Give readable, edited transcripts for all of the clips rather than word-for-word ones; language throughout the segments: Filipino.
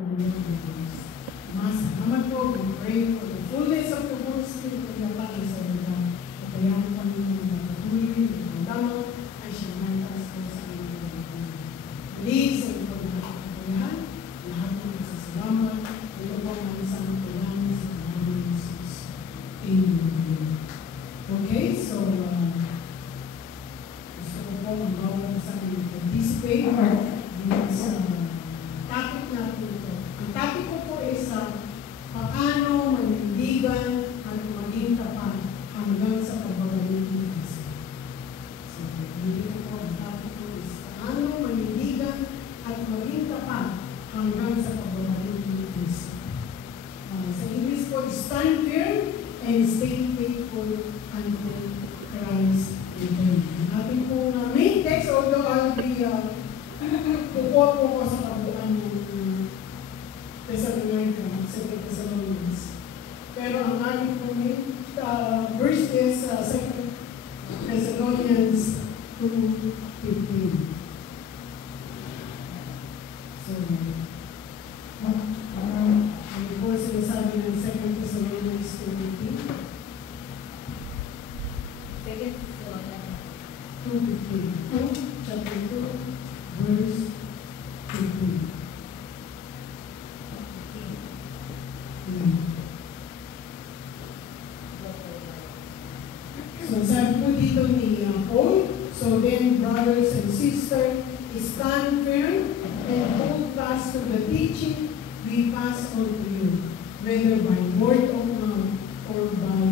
Mas salamat po, we pray for the fullness of the Holy Spirit of your life sa mga kapayaan kami ng mga patuloy, ng damang ay siya mantas po sa inyo. Please, sa ito na kapayaan, lahat ng masasalamat, ito po ang isang kailangan sa Panginoon Jesus. Amen. Okay, so, gusto ko po ang bawang sa inyo participate sa topic natin ito. Ang topic ko po is paano manindigan at maging tapat hanggang sa pagbabalik ni Kristo. So, hindi po ang topic ko is paano manindigan at maging tapat hanggang sa pagbabalik ni Kristo. Sa English po, stand firm and stay faithful until Christ returns. Ating po main text, although I'll be kukuha po ko sa kabuuan ng Thessalonica, 2 Thessalonians. Pero ang ating po verse is 2 Thessalonians 2:15. So, ano po sinasabi ng 2 Thessalonians 2:15? 2:15. Chapter 2, verse 15. So, sabi po dito ni Paul, so then, brothers and sisters, stand firm and hold fast to the teaching we pass on to you, whether by word of mouth or by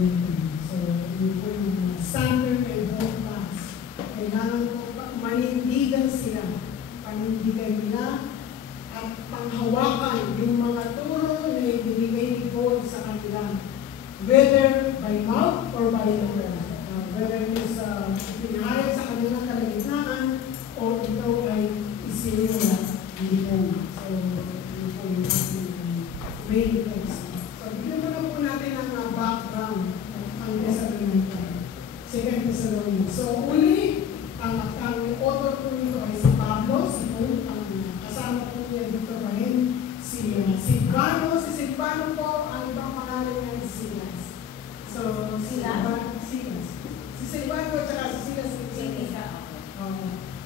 letter. So, yun po yung stand firm and hold fast. Kailangan po manindigan sila, panindigan nila, at panghawakan yung mga turo na ibinigay ni Paul sa kanila, whether by mouth or by letter. Whether it is pinahayag sa kanilang kalagitnaan o ito ay isinula ni Paul. So, yun po yung ating main text. So, bigyan mo na po natin ang background ang Thessalonica, 2 Thessalonians. So, uli, ang author po nito ay si Pablo, si Paul, ang kasama po niya dito rin, si Silvano. Si Silvano po, ang ibang pangalan niya ay Silas. So, Silas. Si Silvano at saka si Silas.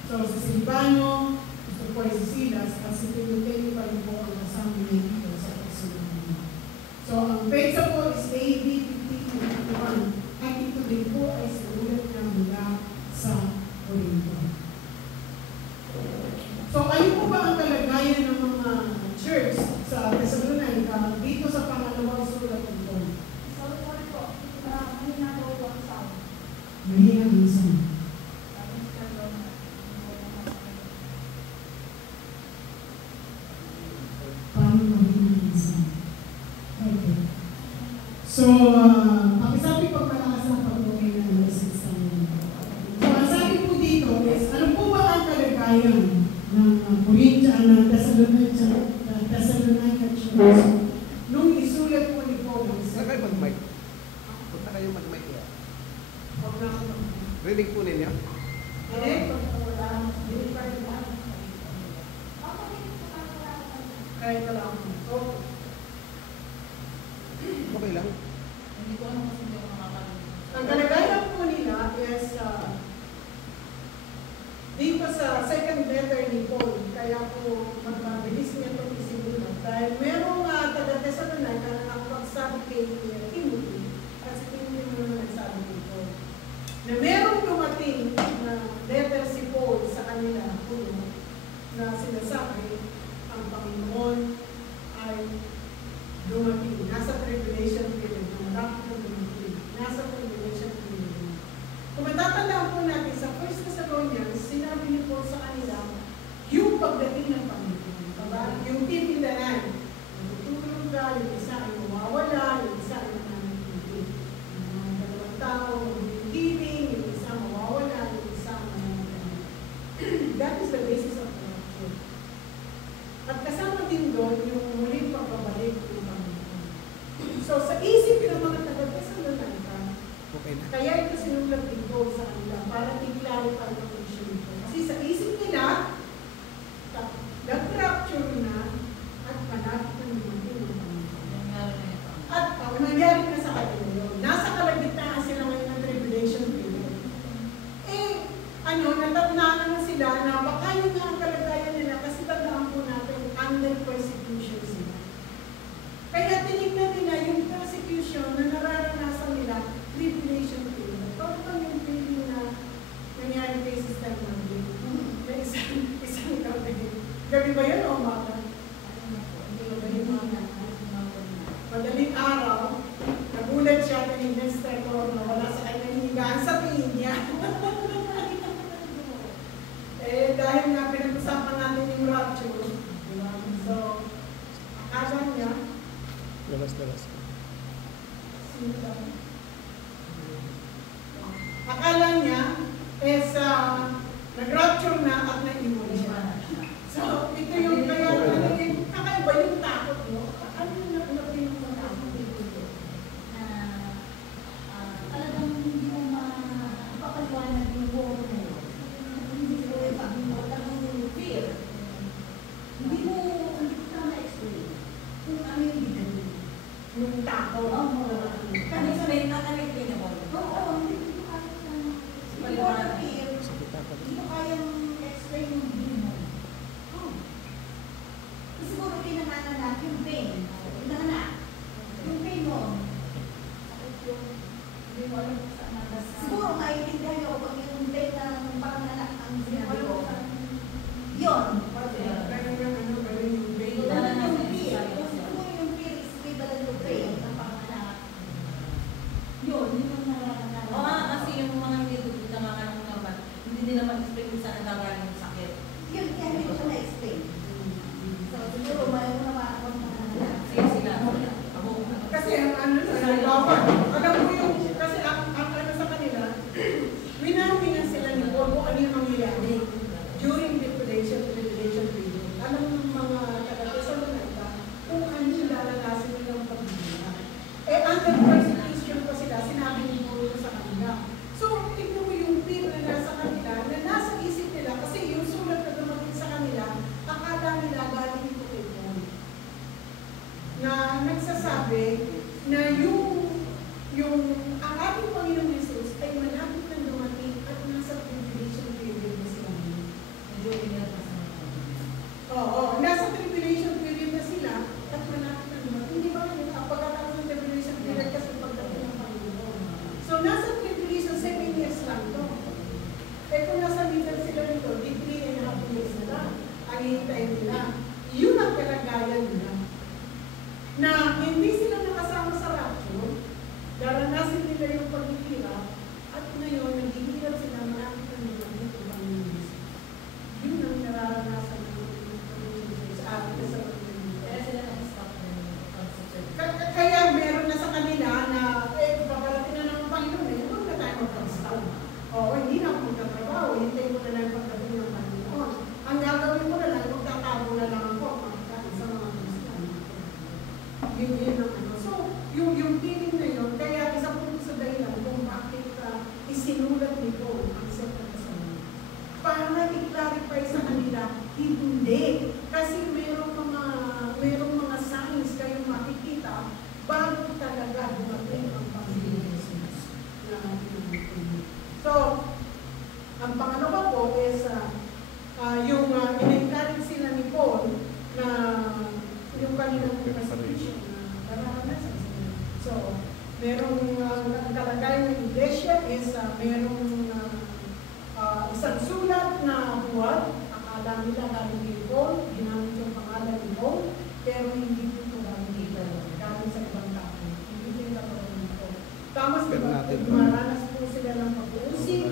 So, si Silvano, ito po ay si Silas, at si Timoteo pa rin po ang kasama niya dito sa Thessalonica. So, ang petsa po is AD 1591. At ito din po ay sinulat niya mula sa Corinto. So, ano po ba ang kalagayan ng mga church sa Thessalonica dito sa pangalawang sulat ng Paul? Sorry po, mahina po ang sound. Mahina ang sound. Paano mahina ang sound? Okay. So, pakisabi pag malakas na pag-okay na message sa inyo. So, ang sabi po dito is, ano po ba ang kalagayan ng Corinthians, ng Thessalonica Church nung isulat po ni Paul? Saan kayo mag-mic? Punta kayo mag-mic ya. Huwag na ako. Reading po ninyo? Hindi. Hindi pa rin ba? Kahit wala ako. Okay lang. Hindi ko alam kasi hindi ako makakalimutan. Ang kalagayan po nila is dito sa second letter ni Paul, kaya po magpabilis niya itong isinulat. Dahil merong taga-Thessalonica na nakapagsabi kay Timothy, at si Timothy mo naman nagsabi kay Paul, na merong dumating na letter si Paul sa kanila, na sinasabi, ang Panginoon ay dumating. Nasa tribulation period. Malapit na dumating. Nasa tribulation period. Kung matatandaan po natin sa 1 Thessalonians, sinabi ni Paul sa kanila, yung pagdating ng Panginoon. Diba? Yung titindahan. Matutulog ka, yung isa ay mawawala, yung isa ay nananatili. Yung mga dalawang tao, magiging, yung isa mawawala, yung isa mananatili. That is the basis of the rapture. At kasama din doon yung muling pagbabalik ng Panginoon. So, sa isip ng mga taga-Thessalonica, Okay na. kaya ito sinulat din Paul sa kanila para i-clarify ang issue nito. Kasi sa isip nila, nag-rapture na labas. Akala niya is nag-rapture na at naiwan siya. So, ito yung kaya, kakaiba yung takot mo. Ano yung takot dito? Talagang hindi mo mapapaliwanag yung buong na yun. Hindi mo talagang fear. Hindi mo ma-explain kung ano yung bidan mo. Yung takot. Kami sa rin na kami pinabol. Oo, hindi mo kaya fear. Hindi mo kayang explain yung bidan mo. Siguro pinanganak yung pain. Yung pain mo. Hindi mo alam kung saan nabasa. Siguro maiintindihan niyo pag yung pain ng panganak ang sinabi ko. Yun. Ganun yung brain. Yung fear. Siguro yung fear is equivalent to pain ng panganak. Yun yung nararamdaman. Oo nga, kasi yung mga hindi nanganganak naman, hindi nila ma-explain kung saan nagagaling yung sakit. Yun, kaya hindi ko siya na-explain. So, siguro may mga Sige sila. Kasi ang ano alam mo yung, kasi ang ano sa kanila, winamingan sila ni Paul kung ano yung mangyayari during the tribulation period. Alam mo yung mga taga-Thessalonica kung ano yung lalagasin nilang pag-ibig. Under persecution pa sila, sinabi ni Paul sa kanila. So, tignan mo yung fear na nasa kanila, na nasa isip nila, kasi yung sulat na dumating sa kanila, akala nila galing ito kay Paul. Na nagsasabi na ang ating Panginoong Jesus ay malapit na dumating at nasa tribulation period na sila. Oo, nasa tribulation period na sila at malapit na dumating. Hindi ba yun? Ang pagkakaroon ng tribulation period kasi pagdating ng Panginoon. So, nasa tribulation 7 years lang to. Kung nasa middle sila nito, 3.5 years na lang. Ang hintayin nila. Yun ang kalagayan nila. Na hindi sila nakasama sa rapture, daranasin nila yung paghihirap, at ngayon, naghihirap sila malapit na nila ng Panginoon. Yun ang nararanasan ng Jesus sa Panginoon. Kaya sila nag-stop ng concept. Kaya meron na sa kanila na, paparating na ng Panginoon, huwag na tayo mag-stop. Oo, hindi na ako magtatrabaho, hintayin ko na lang pagdating ng Panginoon. Ang gagawin ko na lang, magtatago na lang ako sa mga Kristiyan. Yun ang ano. So, yung feeling na yun, kaya isa po sa dahilan kung bakit isinulat nito ang Second Testament. Para i-clarify sa kanila, hindi. Kasi merong mga signs kayong makikita bago talaga dumating ang Panginoon Jesus. So, ang pangalawa po is yung in-encourage sila ni Paul na yung kanilang persecution na naranasan sila. So, merong kalagayan ng iglesia is merong isang sulat na buwan. Akala nila galing kay Paul, ginamit yung pangalan ni Paul, pero hindi po ito galing kay Paul. Galing sa ibang tao. Hindi po yung katawag ni Paul. Tamas diba? Maranas po sila ng pag-uusig.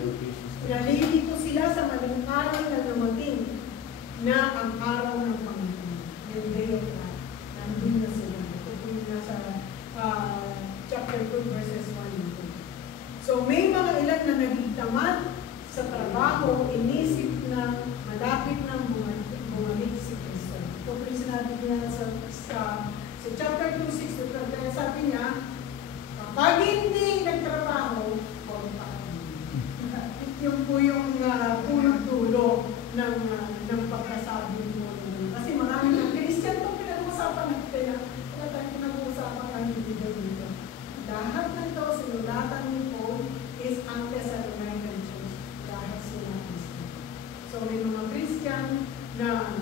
Nalilito sila sa maling araw na dumating na ang araw ng Panginoon. Yung day of God. Nandun na sila. Ito po yung nasa chapter 2 verses 1 and 2. So may mga ilan na nagtamad sa trabaho, inisip na malapit na bumalik si Kristo. Ito po yung sinabi niya sa chapter 2, 6 to 12. Kaya sabi niya, pag hindi nagtrabaho, huwag pa. Yung po yung punong-dulo ng pagkasabi mo. Kasi marami ng Christian itong pinag-uusapan natin. Wala tayong pinag-uusapan ang hindi dito. Lahat ng ito, sinulatan ni Paul is ang Thessalonican Church. Lahat sila Christian. So may mga Christian na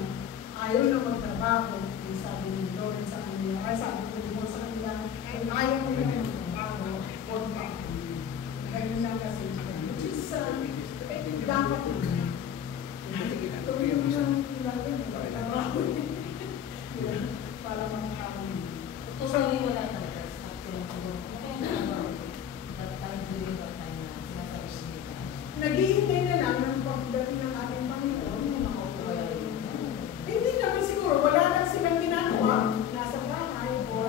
ayaw na magtrabaho. Sabi ni Lord sa kanila, sabi ko mo sa kanila, kung ayaw mo na magtrabaho, huwag pa. Ganun lang kasi. Which is, dapat na. Tuloy mo yung natin, magtrabaho. Para makakaroon. Totally wala talaga. Stop ko lang siguro. Okay na naman. Parang during that time na sinasabi siya. Naghihintay na lang ng pagdating ng ating Panginoon. Hindi naman siguro, wala lang silang ginagawa. Nasa bahay or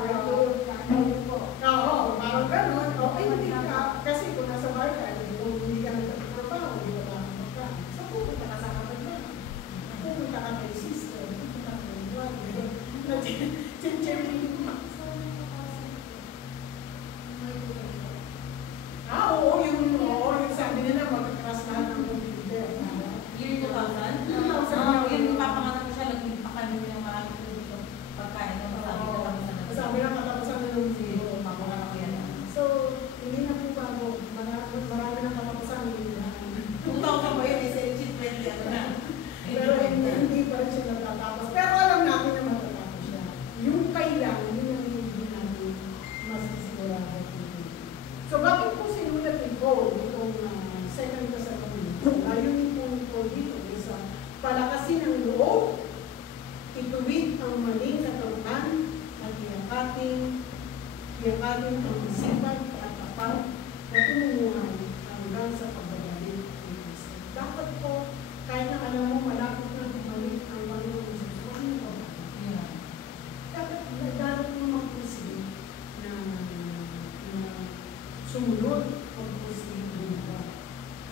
Chairman. Oo, yung sabi nila, magkakras na ng computer. Year 2000? Yung papanganak ko siya, nagpipakain mo yung maraming dito pagkain. Sabi na katapusan na ng zero. Papanganak ko yan. So, hindi na po bago. Marami na katapusan. 2000 ba yun? SLG 20 ano na? Pero hindi pa rin siya natatapos. Pero alam natin na matatapos siya. Yung kailangan, yun ang hindi natin masisigurado. So, bakit po sinulat ni Paul itong second Thessalonians? Ayun po ni Paul dito is palakasin ang loob, ituwid ang maling katawan, at iyakatin ang isipan at tapat na tumunuhan hanggang sa pagbabalik ni Kristo. Dapat po, kahit na alam mo malapit na bumalik ang Panginoon Jesus, huwag mo ba? Dapat nagdarap mo magpusin na sumunod magpusin ng God.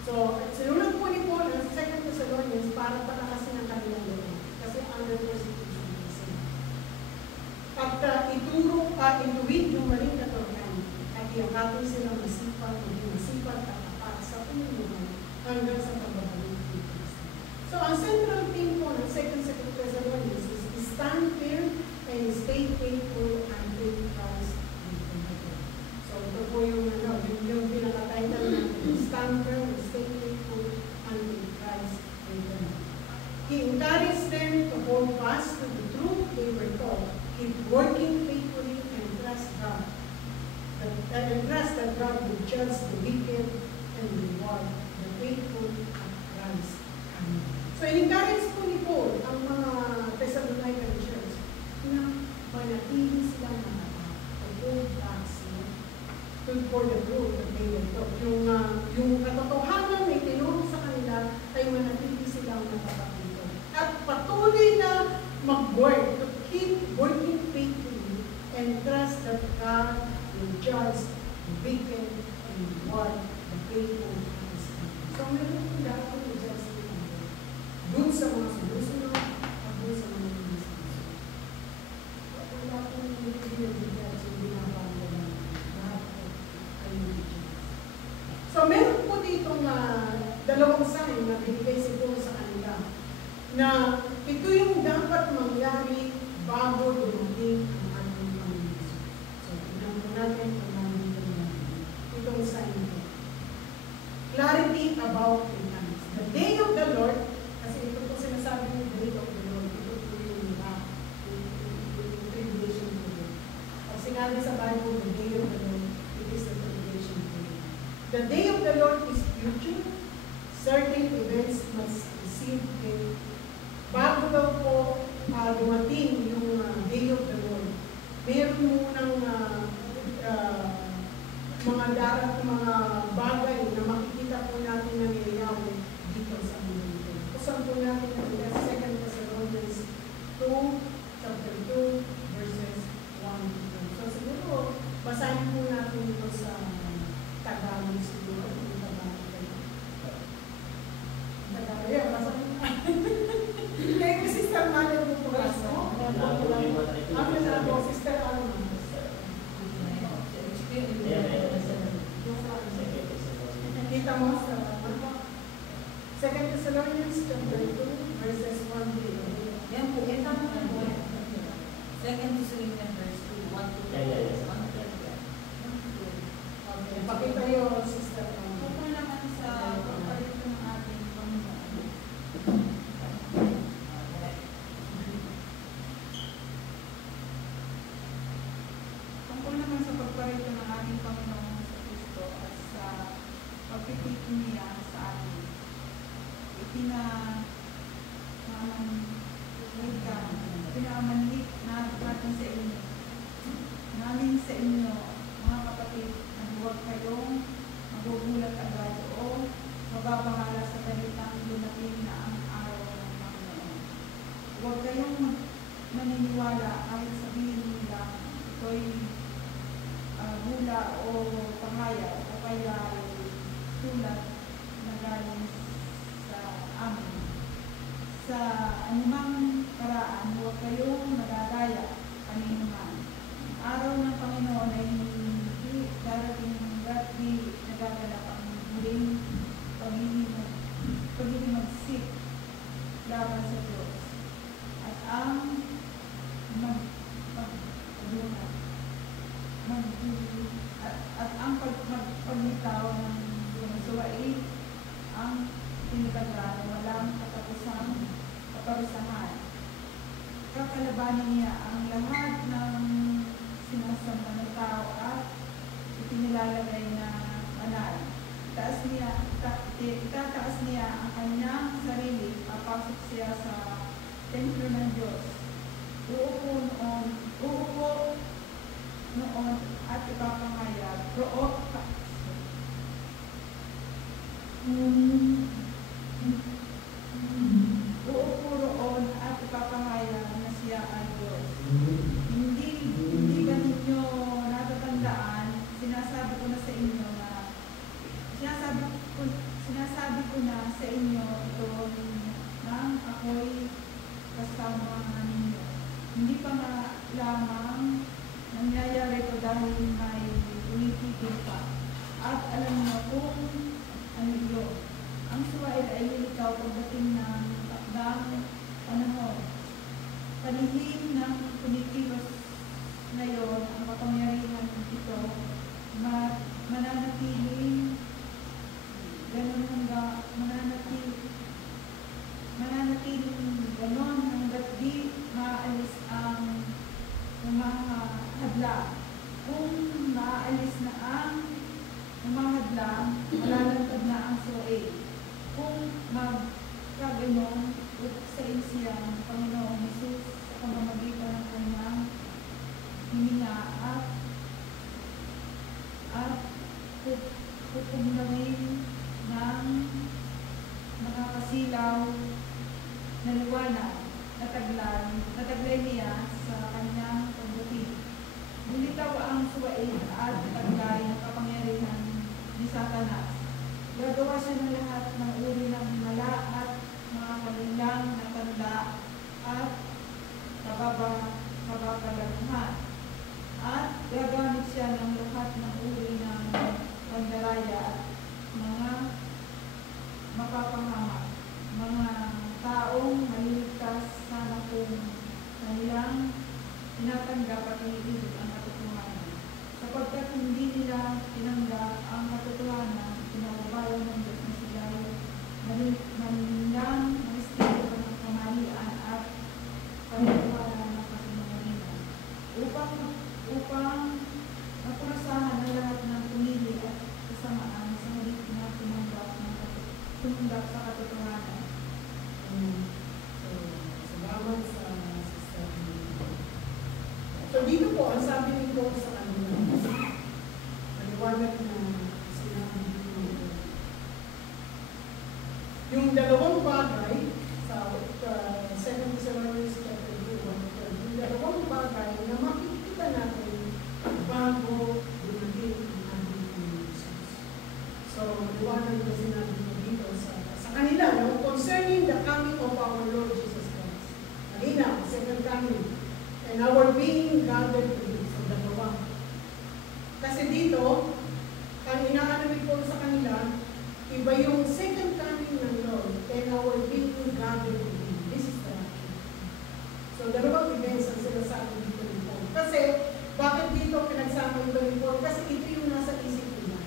So, sinunod po ni Paul ang 2 Thessalonians para palakasin ang kanilang loob. Kasi under persecution kasi. At ituwid yung maling katawan at iyakatin silang masipag, maging masipag at tapat sa tumunuhan hanggang sa pagbabalik ni Kristo. So, ang central theme po ng 2 Thessalonians is stand firm and stay faithful until Christ returns. So, ito po yung pinaka-title natin, stand firm and stay faithful until Christ returns. He encouraged them to hold fast to the truth they were taught, keep working faithfully and trust God. And trust that God will judge the wicked and reward the faithful at Christ. Amen. So, in-encourage po ni Paul ang mga Thessalonican church na manatili silang nakatap to hold fast for the truth that they were taught. Yung katotohanan na itinuro sa kanila ay manatili silang nakatap dito. At patuloy na mag-work to keep working faithfully and trust that God will judge the wicked and reward the faithful. So, meron po dapat po i-judge nila dun sa mga sumusunod at dun sa mga hindi sumusunod. Wala po hindi i-judge yung binabang lang. Lahat po ay i-judge. So, meron po ditong dalawang sign na binigay siguro sa kanila na ito yung dapat mangyari bago dumating ang ating Panginoon. So, tignan po natin kung nandito natin. Itong sign ito. Clarity about the times. The day of the Lord, kasi ito po sinasabi ng day of the Lord, ito po yung tribulation period. Pag sinabi sa Bible, the day of the Lord, it is the tribulation period. The day of the Lord is future. Certain events must receive a bago daw po dumating yung day of the Lord, meron munang mga bagay na makikita po natin na nangyayari dito sa mundo ito. Kusan po natin na 2 Thessalonians 2, chapter 2, verses 1 to 2. So siguro, basahin po natin ito sa Tagalog siguro. Tagalog. Yeah, basahin po natin. Kaya ko Sister Mother po po kasi. Ako na po, Sister Alma. Kita mo sa 2 Thessalonians chapter 2, verses 1 to 8. Yan po, ito mo na po. 2 Thessalonians verse 2, 1 to 2. Okay, pakita yung Sister Alma. Tungkol naman sa pagpalit ng ating Panginoon. Tungkol naman sa pagparito ng ating Panginoon sa Kristo at sa pagpipito niya sa atin. Pinamanhik natin sa inyo. Namin sa inyo, mga kapatid, na huwag kayong magugulat agad o mababahala sa balitang dumating na ang araw ng Panginoon. Huwag kayong maniniwala kahit sabihin nila ito'y hula o pangaya o kaya ay sulat na galing sa amin. Sa anumang paraan, huwag kayong magagaya kaninong nilalabanan niya ang lahat ng sinasamba ng tao at ipinilalagay na banal. Itataas niya ang kanyang sarili, papasok siya sa templo ng Diyos. Uupo noon at ipapangayag. Uupo roon at ipapangayag na siya ay Diyos. Hindi ba ninyo natatandaan? Sinasabi ko na sa inyo ito nang ako'y kasama ninyo. Hindi pa nga lamang nangyayari ito dahil may umitigil pa. At alam niyo kung ano yun. Ang Suwail ay lilitaw pagdating ng takdang panahon. Palihim ng punitivos ngayon ang kapangyarihan ito mananatiling ganon hanggat di maalis ang mga hadlang. Kung maalis na ang mga hadlang, malalantad na ang Suwail. Kung magkaganon, utsain siyang Panginoong Hesus sa pamamagitan ng kanyang hininga at pupunawin ng nakakasilaw na liwanag na taglay niya sa kanyang pagbuti. Nilitaw ang Suwail at taglay ng kapangyarihan ni Satanas. Gagawa siya ng lahat ng uri ng himala at mga kanilang na tanda at kababalaguhan. At gagamit siya ng lahat ng uri ng pandaraya at mga mapapangamak. Mga taong maliligtas sana kung kanilang tinatanggap at iniibig ang katotohanan. Sapagkat hindi nila tinanggap ang katotohanan, pinababayan ng Diyos na sila manilang ng estilo ng kamalian at paniniwala ng kasinungalingan. Upang mapunasahan ang lahat ng pumili at kasamaan sa halip na tumanggap sa katotohanan. So, salamat sa Sister Nina. So, dito po, ang sabi nito sa kanila, maliwanag na sinabi dito. Yung dalawang bagay, sa 2 Thessalonians chapter 2, yung dalawang bagay na makikita natin bago dumating ang ating Panginoon Jesus. So, maliwanag na sinabi dito sa kanila, no? Concerning the coming of our Lord Jesus Christ. Malinaw, second coming. And our being gathered to Him. So, dalawa. Kasi dito, ang inaano po sa kanila, iba yung second coming ng Lord and our being gathered to Him. This is the rapture. So, dalawang events ang sinasabi dito ni Paul. Kasi, bakit dito pinagsama ito ni Paul? Kasi ito yung nasa isip nila.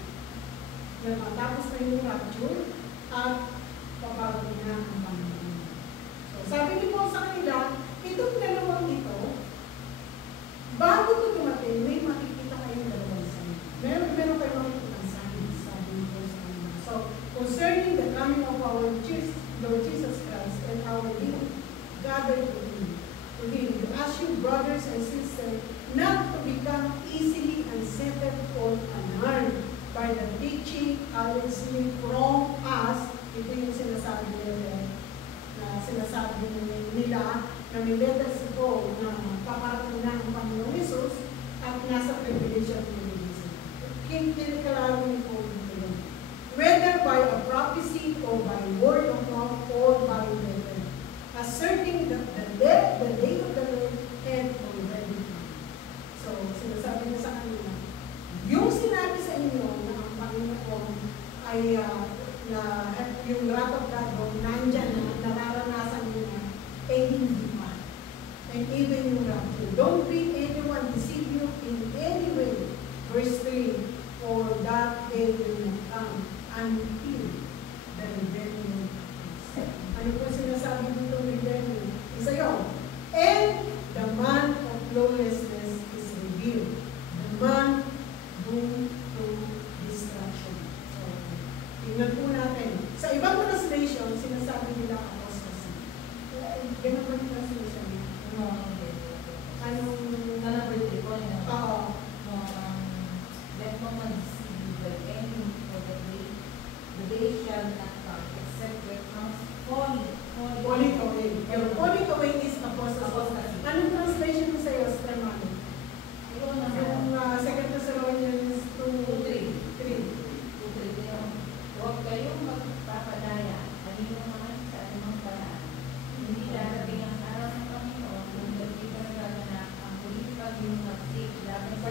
Matapos na yung rapture at pabago na ang Panginoon. So, sabi ni Paul sa kanila, itong dalawang ito, bago ito dumating, may makikita kayong dalawang sign. Meron kayong makikita ng sign, sabi ni Paul sa kanila. So, concerning the coming of our Lord Jesus Christ and our being gathered to Him, we ask you, brothers and sisters, not to become easily unsettled or unharmed by the teaching allegedly from us. Ito yung sinasabi nila na may letters ko na paparating na ang Panginoong Jesus at nasa tribulation period. Kinikalaro ni Paul dito. Whether by a prophecy or by word of mouth or by letter, asserting that the day of the Lord had already come. So, sinasabi niya sa kanila, yung sinabi sa inyo na ang Panginoon ay yung wrath of God nandyan na nararanasan niyo na, eh hindi pa. And even yung rapture, don't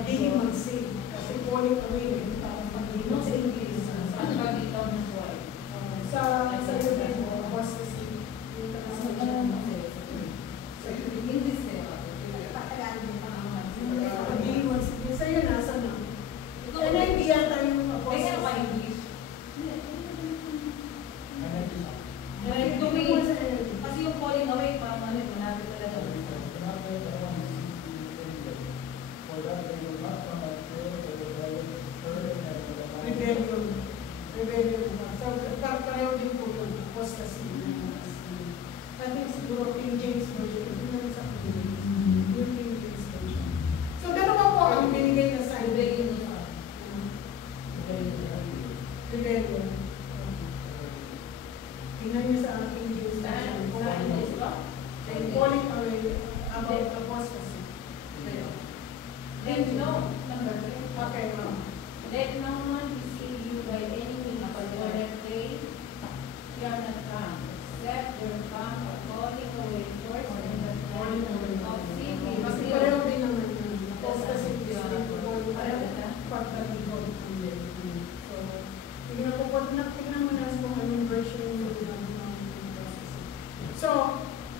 Pagiging mag-save. Kasi falling away, hindi parang pagiging No, sa mag-save. English. Saan ka dito ng buhay? Sa Europe, apostasy. Sa English nila. Patagalin mo pa naman. Pagiging mag-save. Sa'yo, nasa na? Ikaw, Kaya hindi yata yung kaya ka apostasy. English. Like, Kasi yung falling away, parang ano, malapit talaga. Rebellion. Rebellion. So, pareho din po yung apostasy. I think siguro King James Version. Hindi naman sa King James. Yung King James Version. So, dalawa po ang binigay na sign. Rebellion sa Rebellion. Tingnan niyo sa King James Version. Sa English ba? Falling away about apostasy. Let no, number 3. Okay, ma'am. Let no one deceive you by any means, for their way, you are not wrong, except your wrong of falling away first and the Falling away. of sin. Kasi pareho din naman yun. Apostasy is Yeah. difficult. Pareho na. Pagkalikod. So, tignan mo na kung anong version yung apostasy. So,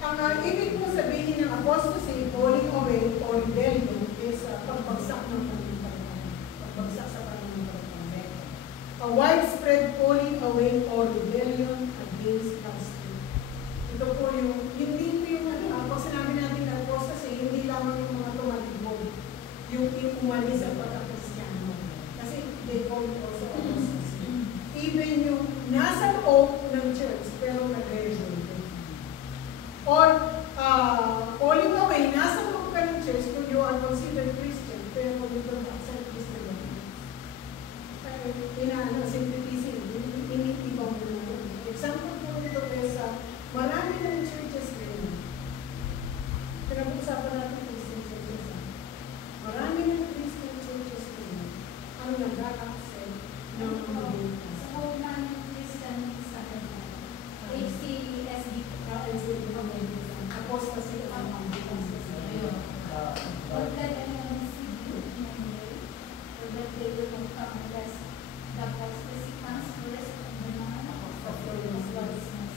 ang ibig mo sabihin ng apostasy, falling away or rebellion is pagbagsak ng pananampalataya. Pagbagsak sa pananampalataya. A widespread falling away or rebellion against God's truth. Ito po hindi po yung pag sinabi natin na apostasy, hindi lamang yung mga tumatibog, yung umalis sa pagkakristyano. Kasi they call it also apostasy. Even yung nasa loob ng church, pero nag-rebel. Or falling away, nasa loob ka ng church kung you are considered Christian, pero you don't accept Christianity. Syncretism, initiibang mo na. Example po nito is, marami ng churches ngayon. Pinag-usapan natin Christian churches. Marami ng Christian churches ngayon ang nag-accept ng mga Sa huwag na yung Christian sa HCSD. apostasy at ang Ayun. Or that anyone deceive you in any way, or that they will not come unless the apostasy comes first and the man of lawlessness.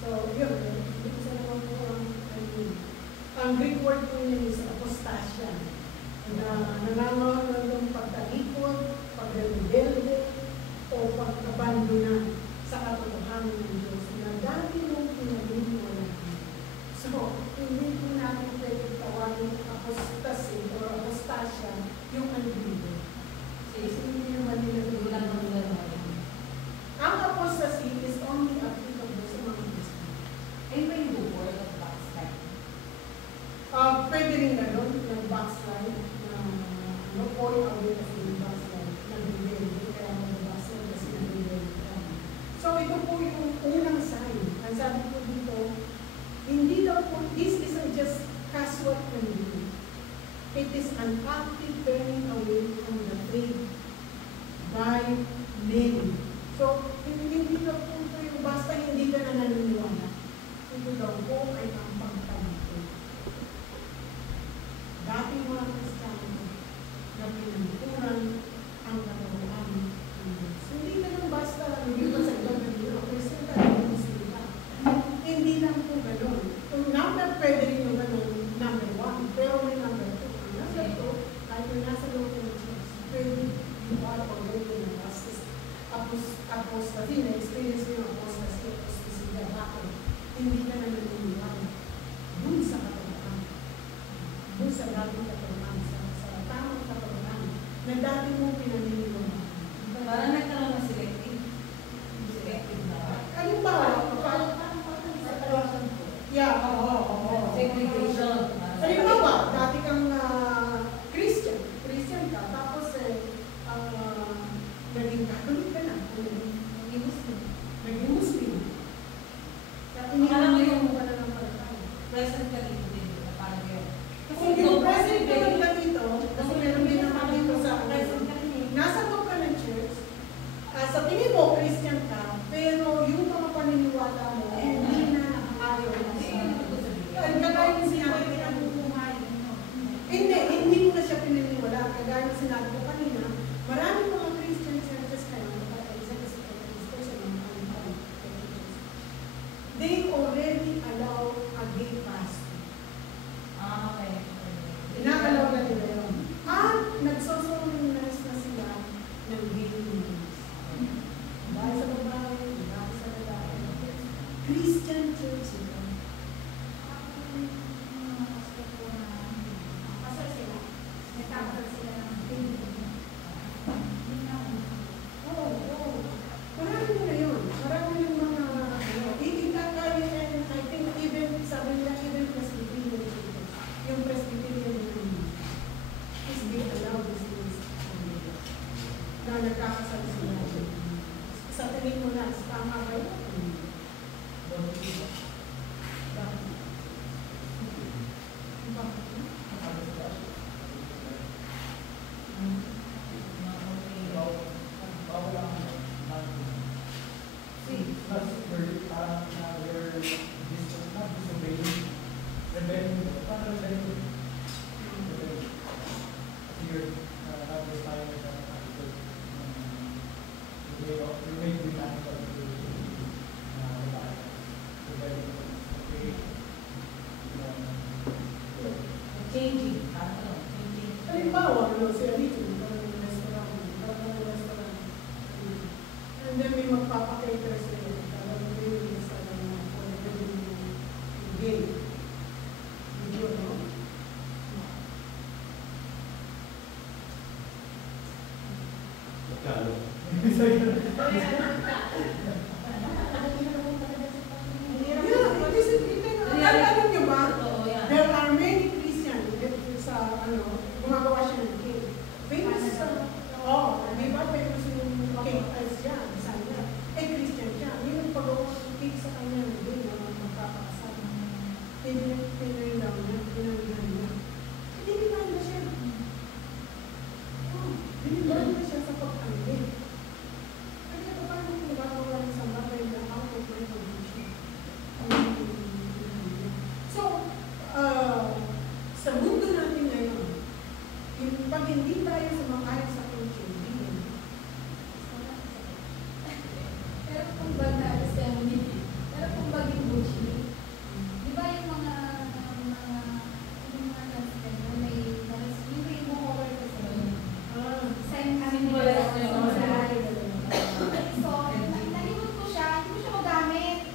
So, yun. Isa naman po ang Greek word po niya is apostasia. Na nangangahulugan ng pagtalikod, pagrebelde, o pag-abandona sa katotohanan ng Diyos na dati mong pinaniniwalaan. So, hindi po natin pwede tawagin apostasy o apostasia yung unbeliever. Kasi hindi naman nila Wala nang gano'n. ang apostasy is only applicable sa mga Kristiyan. Ayun ba yung word of backslide? Pwede rin gano'n, ng backslide, na fall away kasi yung backslide, nag-rebelde, kaya mag-backslide kasi nag-rebelde. So ito po yung unang sign. Ang sabi ko dito, hindi daw po, this isn't just casual turning. It is an active turning away from the faith by many. So, hindi daw po ito yung basta hindi ka na naniniwala. Ito daw po ay ang pagtalikod. Dati mga Kristiyano na pinagkuran ang katotohanan ng Diyos. Hindi ka lang basta hindi ba sa ibang ganito, Kristiyano ka, Muslim ka. Hindi lang po gano'n. Kung number, pwede rin yung gano'n, number 1, pero may number 2. Number 2, kahit yung nasa loob ng Diyos, pwede you are already in apostasy, na-experience mo yung apostasy na bakit hindi ka na naniniwala dun sa katotohanan. Dun sa dating katotohanan, sa tamang katotohanan, na dati mong pinaniniwala. Parang nagkaroon ng selective. Selective na. Halimbawa, yeah, oo. Segregation. Halimbawa, dati kang Christian ka, tapos naging Catholic ka na, Naging Muslim. naging Muslim. Alam mo yung mo ka na ng palataya. present ka dito din. Na parang yun. Kung yung present ka lang dito, kasi meron din naman dito sa Present ka rin eh. nasa loob ka ng church, kagaya na sinabi ko kanina, maraming mga Christian churches kayo, isa kasi sa mga churches, they already allow a gay pastor. Okay. Inaalaw na nila yun. At nagsosolemnize na sila ng gay meetings. Dahil sa babae, dahil sa lalaki. Christian church ito. Pasal sila. Nagkakaroon sila ng Oo, oo. Marami na yun. Marami yung mga, ikikakain, and I think even, sabi nila, even Presbyterian churches, yung Presbyterian is they allow these things na nagkakasal sila. Sa tingin mo na, tama ba yun? Changing. Halimbawa, sila dito, parang restaurant. And then may magpapakater sila. Parang may sa gay. Video, no? Yeah, it isn't, alam niyo ba? Oo, yan. There are many Christians sa gumagawa siya ng cake. Famous di ba? Famous yung cake as siya, sana. Christian siya. Yun yung pagawa ng cake sa kanya, hindi na magkakasal. Pinay lang niya, pinalihan niya. Dinilihan na siya. Dinilihan na siya sa pag-alin. Kaya paano kung gagawa ng sa bagay na out of my condition? So, sa mundo natin ngayon, pag hindi tayo sumakayo sa culture, Pero kung baga, pero kung baging bullshit, di ba yung mga transgender, may mo-cover kasi sign kami nila sa so, nalimot ko siya, hindi ko siya magamit.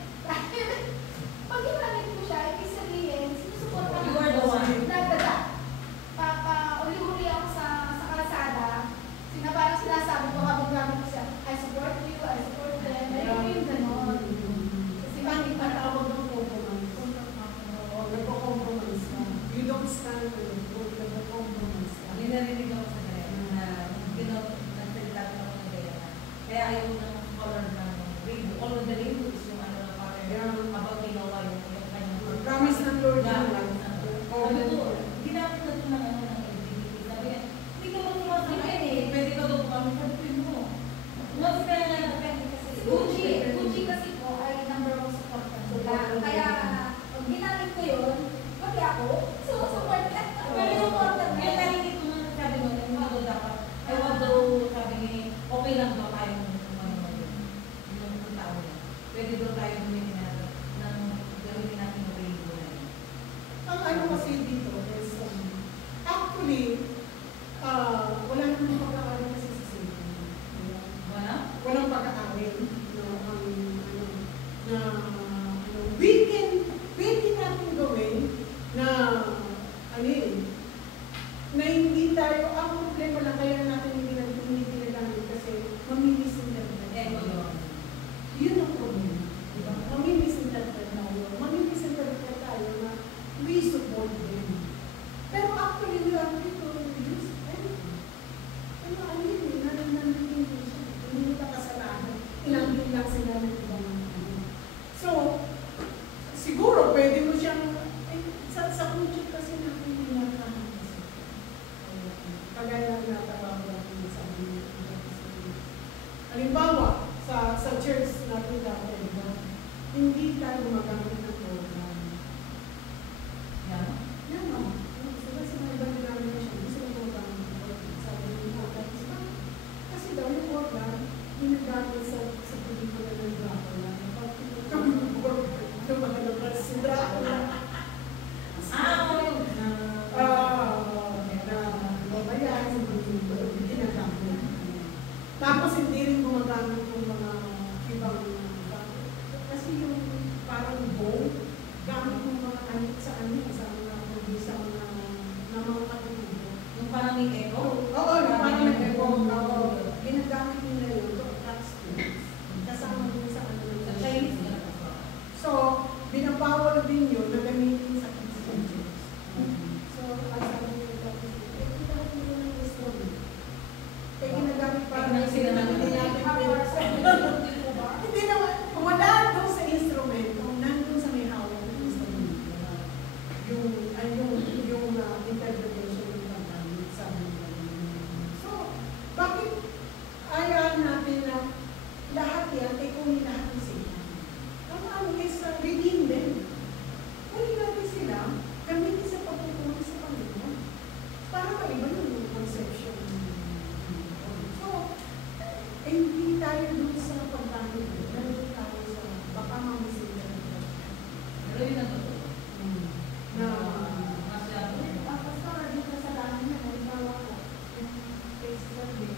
Pag ginamit ko siya, ibig sabihin, sinusuporta You are the one. Nagdaga. Uli-uli ako sa kalsada, parang sinasabi ko habang gamit ko siya, I support you, I support them. Ayun yung ganon. Kasi Ang itatawag ng compromise. Nagko-compromise ka. You don't stand for the truth, nagko-compromise ka. May narinig ako sa kanya na nagsalita ako ng kaya na. Kaya ayaw ng color ng rainbow. Color the rainbow is yung ano na parang habang ginawa yung kanyang Promise ng Lord Yeah, yun. promise ng Lord. Sabi ko, ginamit na ito ng ano ng LGBT. Sabi niya, hindi ka mag-iwas na pwede ka daw kami. Sabi ko yun mo. Mas kaya nga depende kasi Gucci kasi po ay number one supporter nila. Kaya pag ginamit ko yun, pati ako, support ka. Pero yung supporter Kaya narinig ko nga sabi mo, yung mga daw dapat, ay wag daw sabi niya, okay lang daw tayong yung tao niya. Pwede daw tayo gamitin natin gamitin natin yung rainbow na yun. Ang ano kasi dito is, actually, wala namang pag-aaral kasi sa Satan. Wala? Walang pag-aaral. Pwede natin gawin na, na hindi tayo, ang problema lang kaya natin hindi ginagamit kasi mamimisinterpret. Yun ang problema. Diba? Mamimisinterpret tayo. Mamimisinterpret tayo na we support them. Pero actually, we are people who use anything. Ano yun? Nandun siya. Hindi nila kasalanan. Inangkin lang sila ng ibang ano. So, siguro pwede mo siyang, sa culture kasi natin nilakahan kasi. Kagaya na natawag natin sa amin. Halimbawa, sa church natin dati, hindi tayo magamit ng program. Yan. Yan o. Sila sa mga ibang denomination, hindi sila gumagamit ng program. Sa kaming echo. Oo, parang nag-echo. Oo. Ginagamit nila yun to attract students. Kasama din sa ano. Sa Chinese nga. So, binabawal din yun na gamitin sa kids subjects. So, ang sabi nila tapos, lahat nila ng instrument. Kaya ginagamit para Kaya sila na hindi natin hindi naman, kung wala doon sa instrument, kung nandun sa may hawak ng instrument, yung interpretation ng paggamit sa mga. So, bakit ayaw natin na lahat yan, ay kunin lahat ng sila? Ang ano is redeem them. Kunin natin sila, gamitin sa pagtutunan sa Panginoon. Para maiba yung conception. So, hindi tayo dun sa paggamit. Nandun tayo sa baka mamisita ng Pero yun ang totoo. na Masyado. Pastor, di kasalanan niya, halimbawa ko, yung case survey,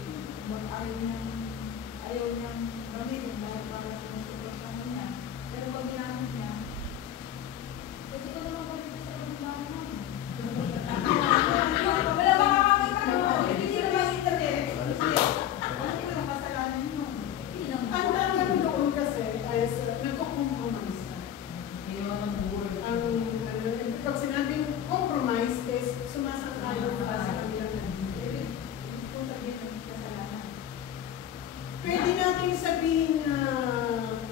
ayaw niyang gamitin dahil para sumusunod sa kanya. Pero pag ginamit niya, kasi ko naman ko dito sa pagbabahan namin. Wala ba kakakita ko? Hindi naman internet. Ano yung kasalanan niyo? ang ano doon kasi ay nagko-compromise ka. Iyon ang word. Pag sinabing compromise is sumasang-ayon ka sa kanilang nandito. Kung sabihin ng kasalanan. Pwede natin sabihin na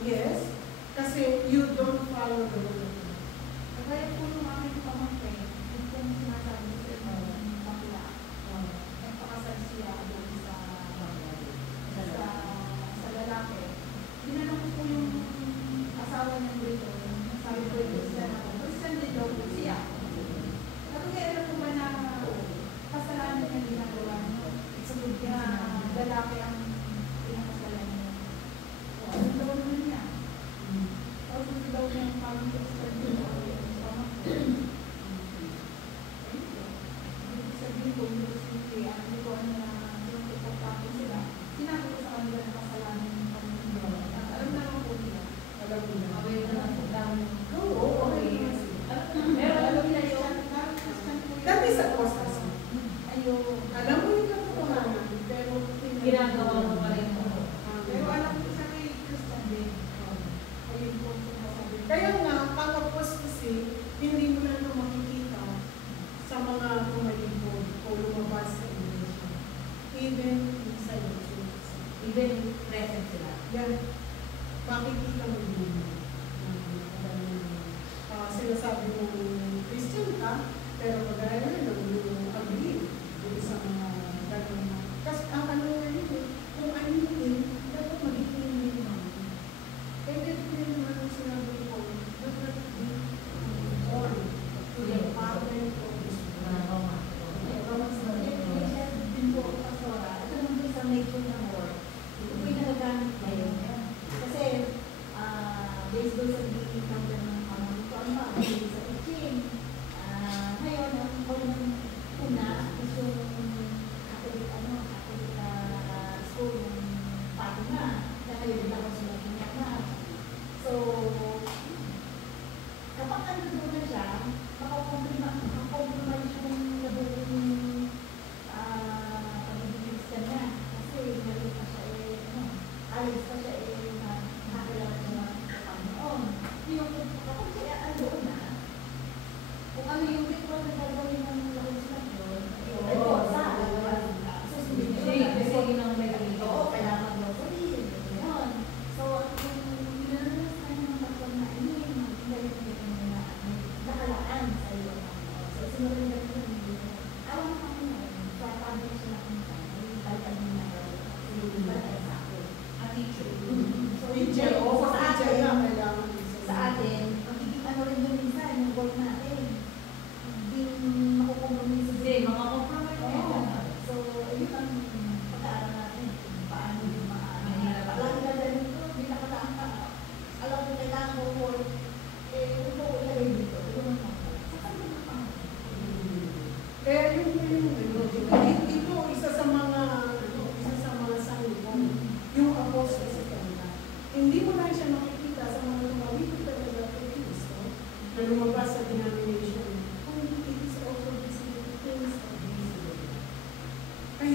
yes, kasi you don't follow the rule of God. Kaya po nung aking pamangkin, yung kung sinasabi ko sa bakla, nagpakasal siya doon sa lalaki. Tinanong ko po yung asawa niyang dito, sabi ko yung Christian ako. Christian din daw po siya. Sabi ko, alam mo ba na kasalanan niya ginagawa niyo? Kaya lalaki ang pinakasalan niya.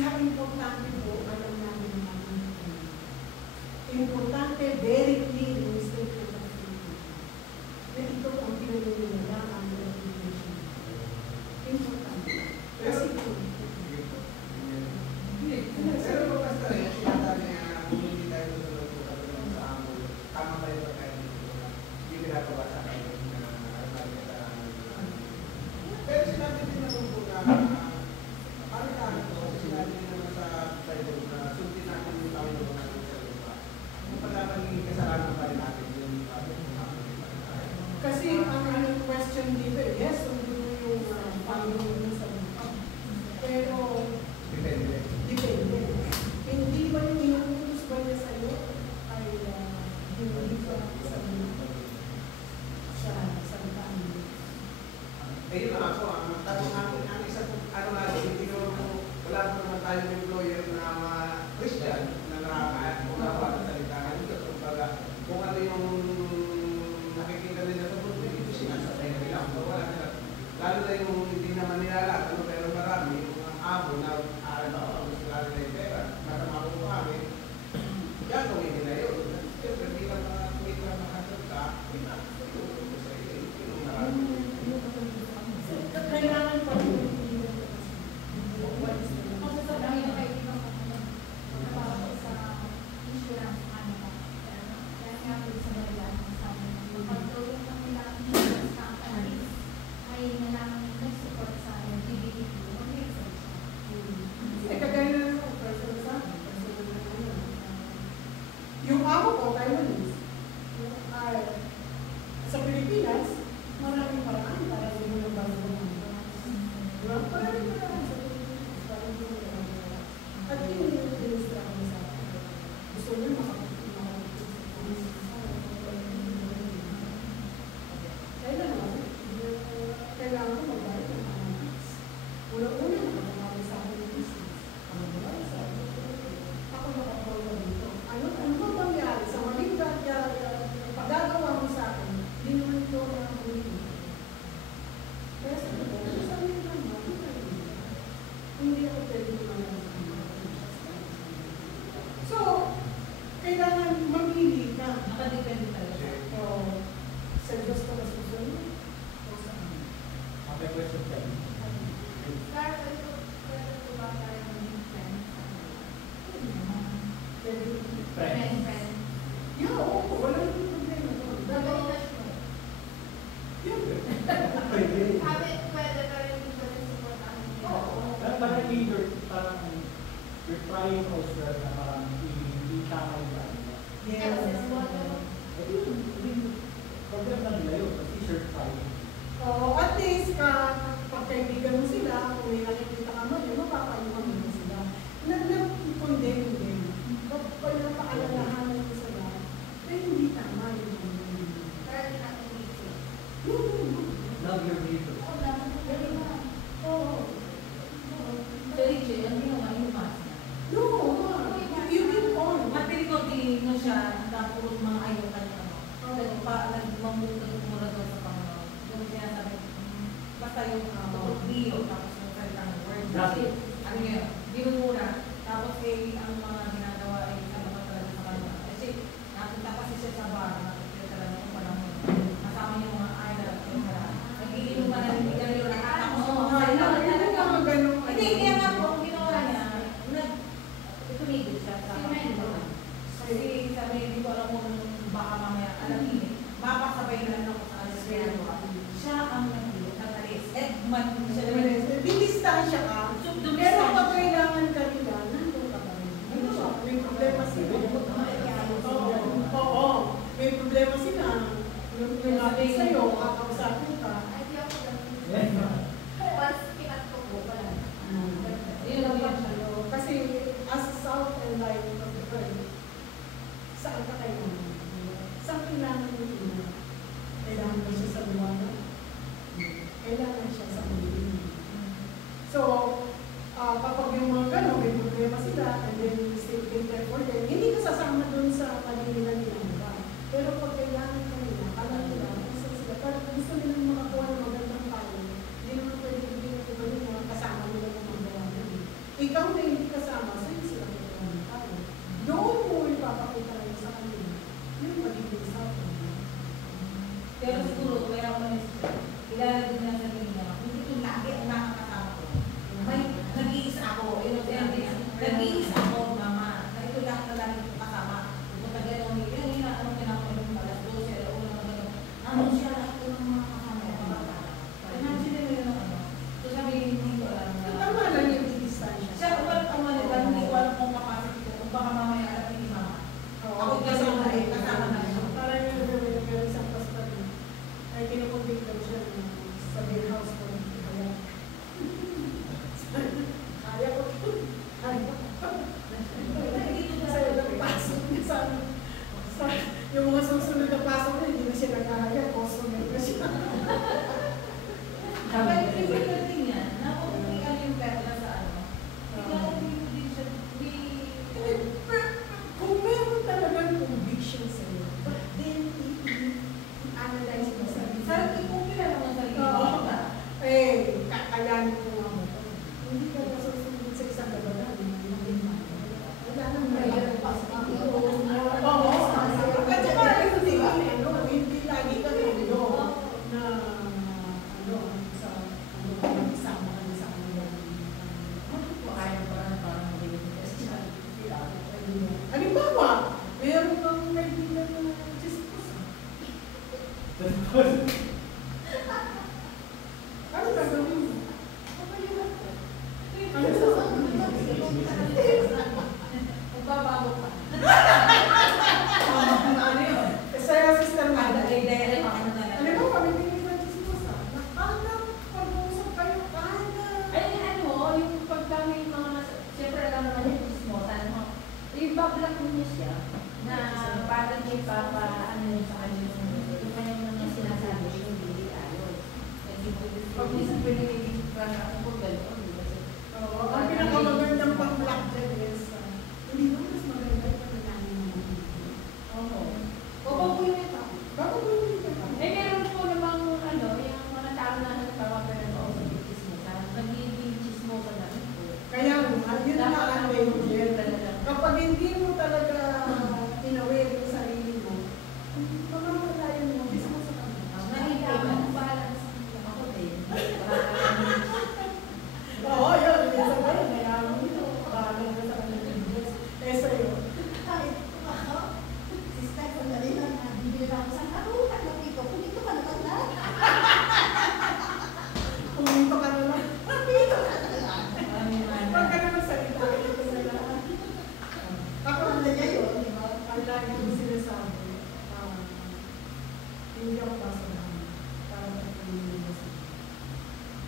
Kaya importante po, alam namin ang ating importante, very clear yung statement of faith. Na ito ang pinaniniwalaan ng education. Importante. Kasi po, Pero kung basta rin, sinasabi niya na kung hindi tayo susunod po sa amo, tama tayo pa tayo dito. Hindi ginagawa sa akin pero sinabi din naman po na paano ito, kasi sinabi din naman sa Bible na sundin natin yung Panginoon natin sa lupa. Kung pala magiging kasalanan pa rin natin yung kasi ang question dito, yes, sundin mo yung Panginoon sa lupa. Pero, depende. depende. Hindi ba yung inuutos ba niya sa'yo ay hindi ba sa lupa? Sa Panginoon. Eh yun ako, ang tanong natin, ang isa po, ano nga, hindi naman wala po naman tayong employer na mga Christian na nakakaunawa ng salita ng Diyos. Kumbaga, kung ano yung nakikita nila sa mundo, ito sinasabay nila. Wala nila. Lalo na yung hindi naman nila pero marami, yung mga amo na araw-araw, gusto nila yung pera, masama ko kami, gagawin nila yun. Siyempre, hindi lang makasal ka, pinag-utos ko sa iyo, yung marami. Kailangan pa rin yung Kasi sa dami na kaibigan ko para sa insurance kanila. Kaya nga po sa Manila, sabi mo, kapag gawin ng ilang insurance companies, ay nalaman nag-support sa LGBT, mag-research siya. kagaya na lang ako, personal sa akin. Yung amo ko, Taiwanese, sa Pilipinas, maraming paraan para sa mga bago-bago. Maraming paraan sa Pilipinas para sa mga bago-bago. At yun yung administra ko sa akin. Gusto nyo kailangan ko magbayad ng analytics. Una-una, nakakabali sa akin yung business. Nakakabali sa akin. Ako nakakabali dito. Ano ba pangyari sa maling pagagawa mo sa akin, hindi naman ito ang huli. Kaya sa ito, sabi ko naman, hindi ako pwede naman. So, kailangan mamili ka. Nakadepende talaga. So, sa Diyos ko na susunod. O sa amin. Okay, question 10. Pwede po ba tayo maging friends? Pwede. Friends. Yeah, oo, wala yung problema doon. Nagalitas mo. Yun. Pwede. Sabi, pwede pa rin dito sa supportahan niyo. Oo. Parang you're trying also na parang hindi tama yung ano. Yes. Eh, yun, problem na nila yun, kasi you're trying. Oo, at least pagkaibigan mo sila, kung may nakikita ka mo yun, mapapayuhan mo sila. Nag-condemn din. Pagpapaalalahanan mo sila, eh hindi tama yung condemn. Pero hindi natin dito. Love your neighbor. Oo, naman po. Very much. Oo. So, Richie, ang ginawa yung mas na. No, you keep on. Matili-konti no siya, napurot mga ayaw kanya. Nagmamura doon sa Panginoon. Yung sinasabi, basta yung video, tapos yung salitang word. Grabe. Ano yun? Binumura. Tapos ang mga ginagawa ay salamat talaga sa kanya. Kasi napunta kasi siya sa bar, nakikita talaga yung panahon. Kasama niyo mga idol at yung harap. Nagiinom pa na hindi ka rin Hindi, kaya nga po, ang ginawa niya, tumigil siya sa Panginoon. Kasi sabi, hindi ko alam kung baka mamaya alamin. Mapasabay na lang ako sa ginagawa. Siya ang nag-alis. Edman, siya naman. Binistansya ka, pero pag kailangan ka nila, nandun ka ba rin? May problema sila. Oo. May problema sila. Yung natin sa'yo, kakausapin ka. Ay, di ako ganun. Once kinat ko po, wala. Yun lang yun siya. Kasi as south and light of the earth, saan ka kailangan? Saan kailangan mo ina? Kailangan mo siya sa luwanan? Kailangan siya sa muling. So, kapag yung mga gano'n, may problema sila, and then you still in there for them, hindi ka sasama dun sa kanila nila. Pero pag kailangan ka nila, alam nila, gusto sila, parang gusto nilang makakuha ng magandang payo, hindi naman pwede bigyan ng iba nila, kasama nila ng mga gawa. Ikaw na hindi ka Nag-iisa ako, mama, na ito lahat na lagi ko kasama. Pupunta gano'n, yun, ano, pinakulong alas 12, alauna na gano'n. Ano siya lahat ko ng mga kasama, mga bata. Imagine mo yun, ano. So sabi, hindi ko alam na. Tama lang yung distansya. Siya, walang kamanila, hindi ko alam kung capacity ko, kung baka mamaya alam ni mama. Ako kasama na siya. Parang yung gawin isang pastor ay kinukumbik daw siya sa beer house ko. Kaya ko. Kasi napasok niya sa yung mga susunod na pasok niya, hindi na siya nagkakaya. Customer na siya. Dapat yung pagdating niya, nakukulikan yung pera sa ano. Ikaw, hindi siya, Kung meron talagang conviction sa'yo, but then i-analyze mo sa sarili. Sarap kung kilala mo sa Oo. Kakayanin mo nga mo. Hindi ka masusunod sa isang labanan. Wala nang mayroon pa sa iyo. Oo. At saka, hindi lagi ka nilo na sa isama ka na sa kanila. Halimbawa, meron kang kaibigan na chismosa. Ano gagawin mo? Ano Magbabago pa. ano yun? Kaya sister mo. Ay, Alam mo, kami din yung chismosa. Anak, pag-uusap kayo, anak. Ay, ano, yung pagka may mga, siyempre alam naman yung chismosa, ano, yung bablock mo niya siya, na parang may ano yun sa kanya, yung kanyang mga sinasabi, yung hindi ayos. Pag minsan pwede kayo ako po gano'n. Oo, ang pinakamagandang pang-block dyan is, hindi mo mas maganda yung pananahin mo. Oo. O, babuhin ka. Babuhin ka. Eh, meron po namang, ano, yung mga tao na nagpapapala na ako sa chismosa, nagiging chismosa na rin po. Kaya nga, yun na ang danger. Kapag hindi mo talaga inaware yung sarili mo, mamamalayan mo, chismosa ka mo. Nahilaman ang balance ako din. Oo, yun. Minsan ba yun? Mayaman mo. Bagal na sa kanila ng Diyos. Eh, sa'yo. Kahit ako, sister ko na rin ang nabibili ako sa karutan na pito. Kung ito ka na lang. Pumunto ka na lang. Dito ka na lang. Ano Huwag ka naman salita. Ito na lang. Ako na niya yun, di ba? Ang lagi kong sinasabi, hindi ako basurahan. Para pagpiliin mo sa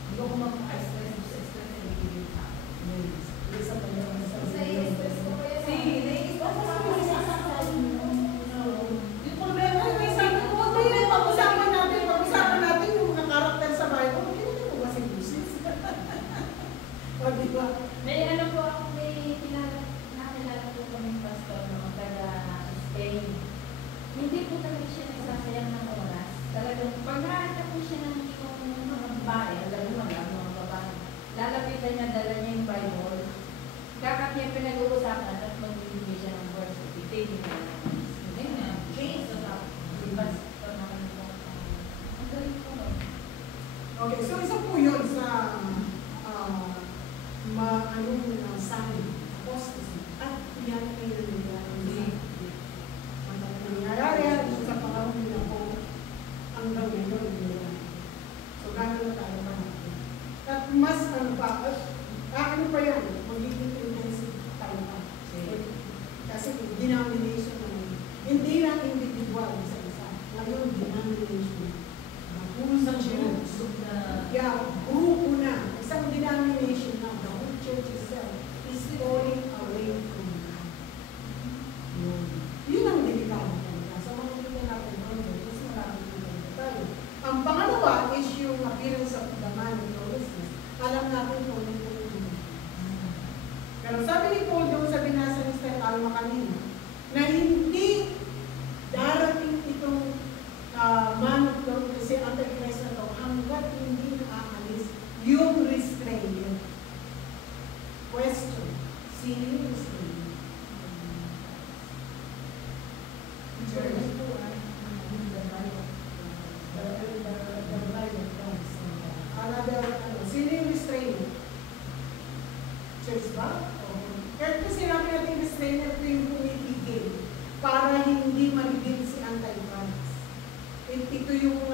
Hindi ko kumapaka-stress sa stress na nagiging sa akin. isa pa yun. Yung problema, may sabi ko, Huwag mo yun, pag-usapan natin yung mga karakter sa Bible. Kailan mo ba si Moses? O, di ba? May ano po ako, may nakilala po kaming pastor no, taga Spain. Hindi po talaga siya nagsasayang ng oras. Talagang pag nakita po siya ng yung mga babae, alam mo lang, mga babae, lalapitan niya, dala niya yung Bible. Kakat niya pinag-uusapan at magbibigay siya ng verse. Ipigil niya ng Hindi nga, change the topic. si pastor na kami po. Ang galing po no? Okay, so isa po yun sa sign, apostasy. At yan ay nangyayari sa panahon nila po hanggang ngayon. So, gano'n na tayo natin. At mas ano pa yan, magiging intensive tayo pa. Kasi denomination na yun. Hindi lang individual isa-isa. Ngayon, denomination. Isang group na Yeah, grupo na. Isang denomination na. The whole church itself is falling away from God. Yun ang delikado talaga. So, makikita natin doon, mas maraming delikado tayo. Ang pangalawa is yung appearance of the man in lawlessness. Alam natin kung ano yung pero sabi ni Paul doon sa binasa ni Steph Alma kanina, na hindi darating itong man of God kasi anti-Christ na ito hanggat hindi naaalis yung restraint. Question. Sino yung restraint? Sino yung restraint? Church ba? O Kaya kasi sinabi natin restrainer, ito yung pumipigil para hindi maligid si Antichrist. Ito yung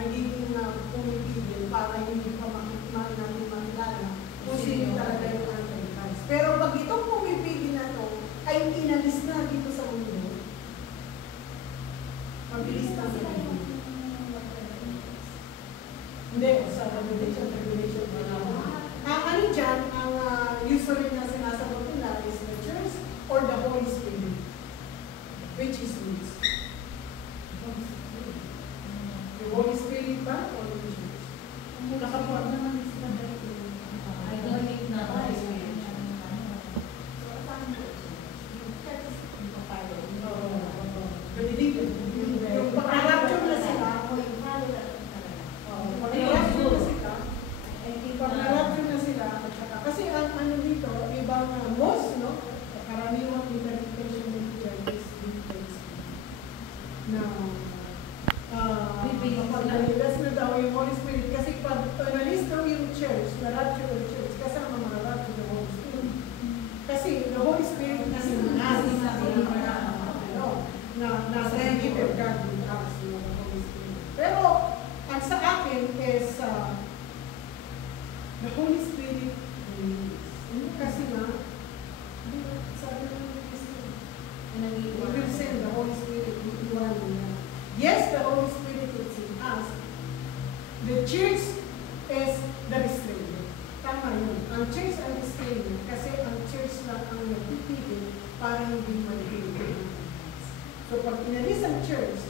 nagiging pumipigil para hindi pa natin makilala kung sino talaga yung Antichrist. Pero pag itong pumipigil na to ay inalis na dito sa mundo, mabilis na natin. Hindi, sa Revelation. Ang ano dyan, ang usually na sinasagot nila is the church or the Holy Spirit. Which is which? The Holy Spirit ba or the church? Nakapuan naman is the I don't think na Holy Spirit. Yung pag-rapture na sila, pag-rapture na sila, at saka, kasi ang ano dito, ibang most, no? Karaniwang interpretation ng church is different. Na, pag-aligas na daw yung Holy Spirit, kasi pag analyze daw yung church, na rapture ng church, kasama mga rapture ng Holy Spirit. Kasi the Holy Spirit is in us. Nasa given God with us, yung Holy Spirit. Pero, ang sa akin is, the Holy Spirit is, kasi nga, sabi ng Kristo, we will send the Holy Spirit, yes, the Holy Spirit is in us. The church is the restrainer. Tama yun. Ang church ang restrainer, kasi ang church lang ang nagpipigil para hindi maligid. So pag inalis ang church,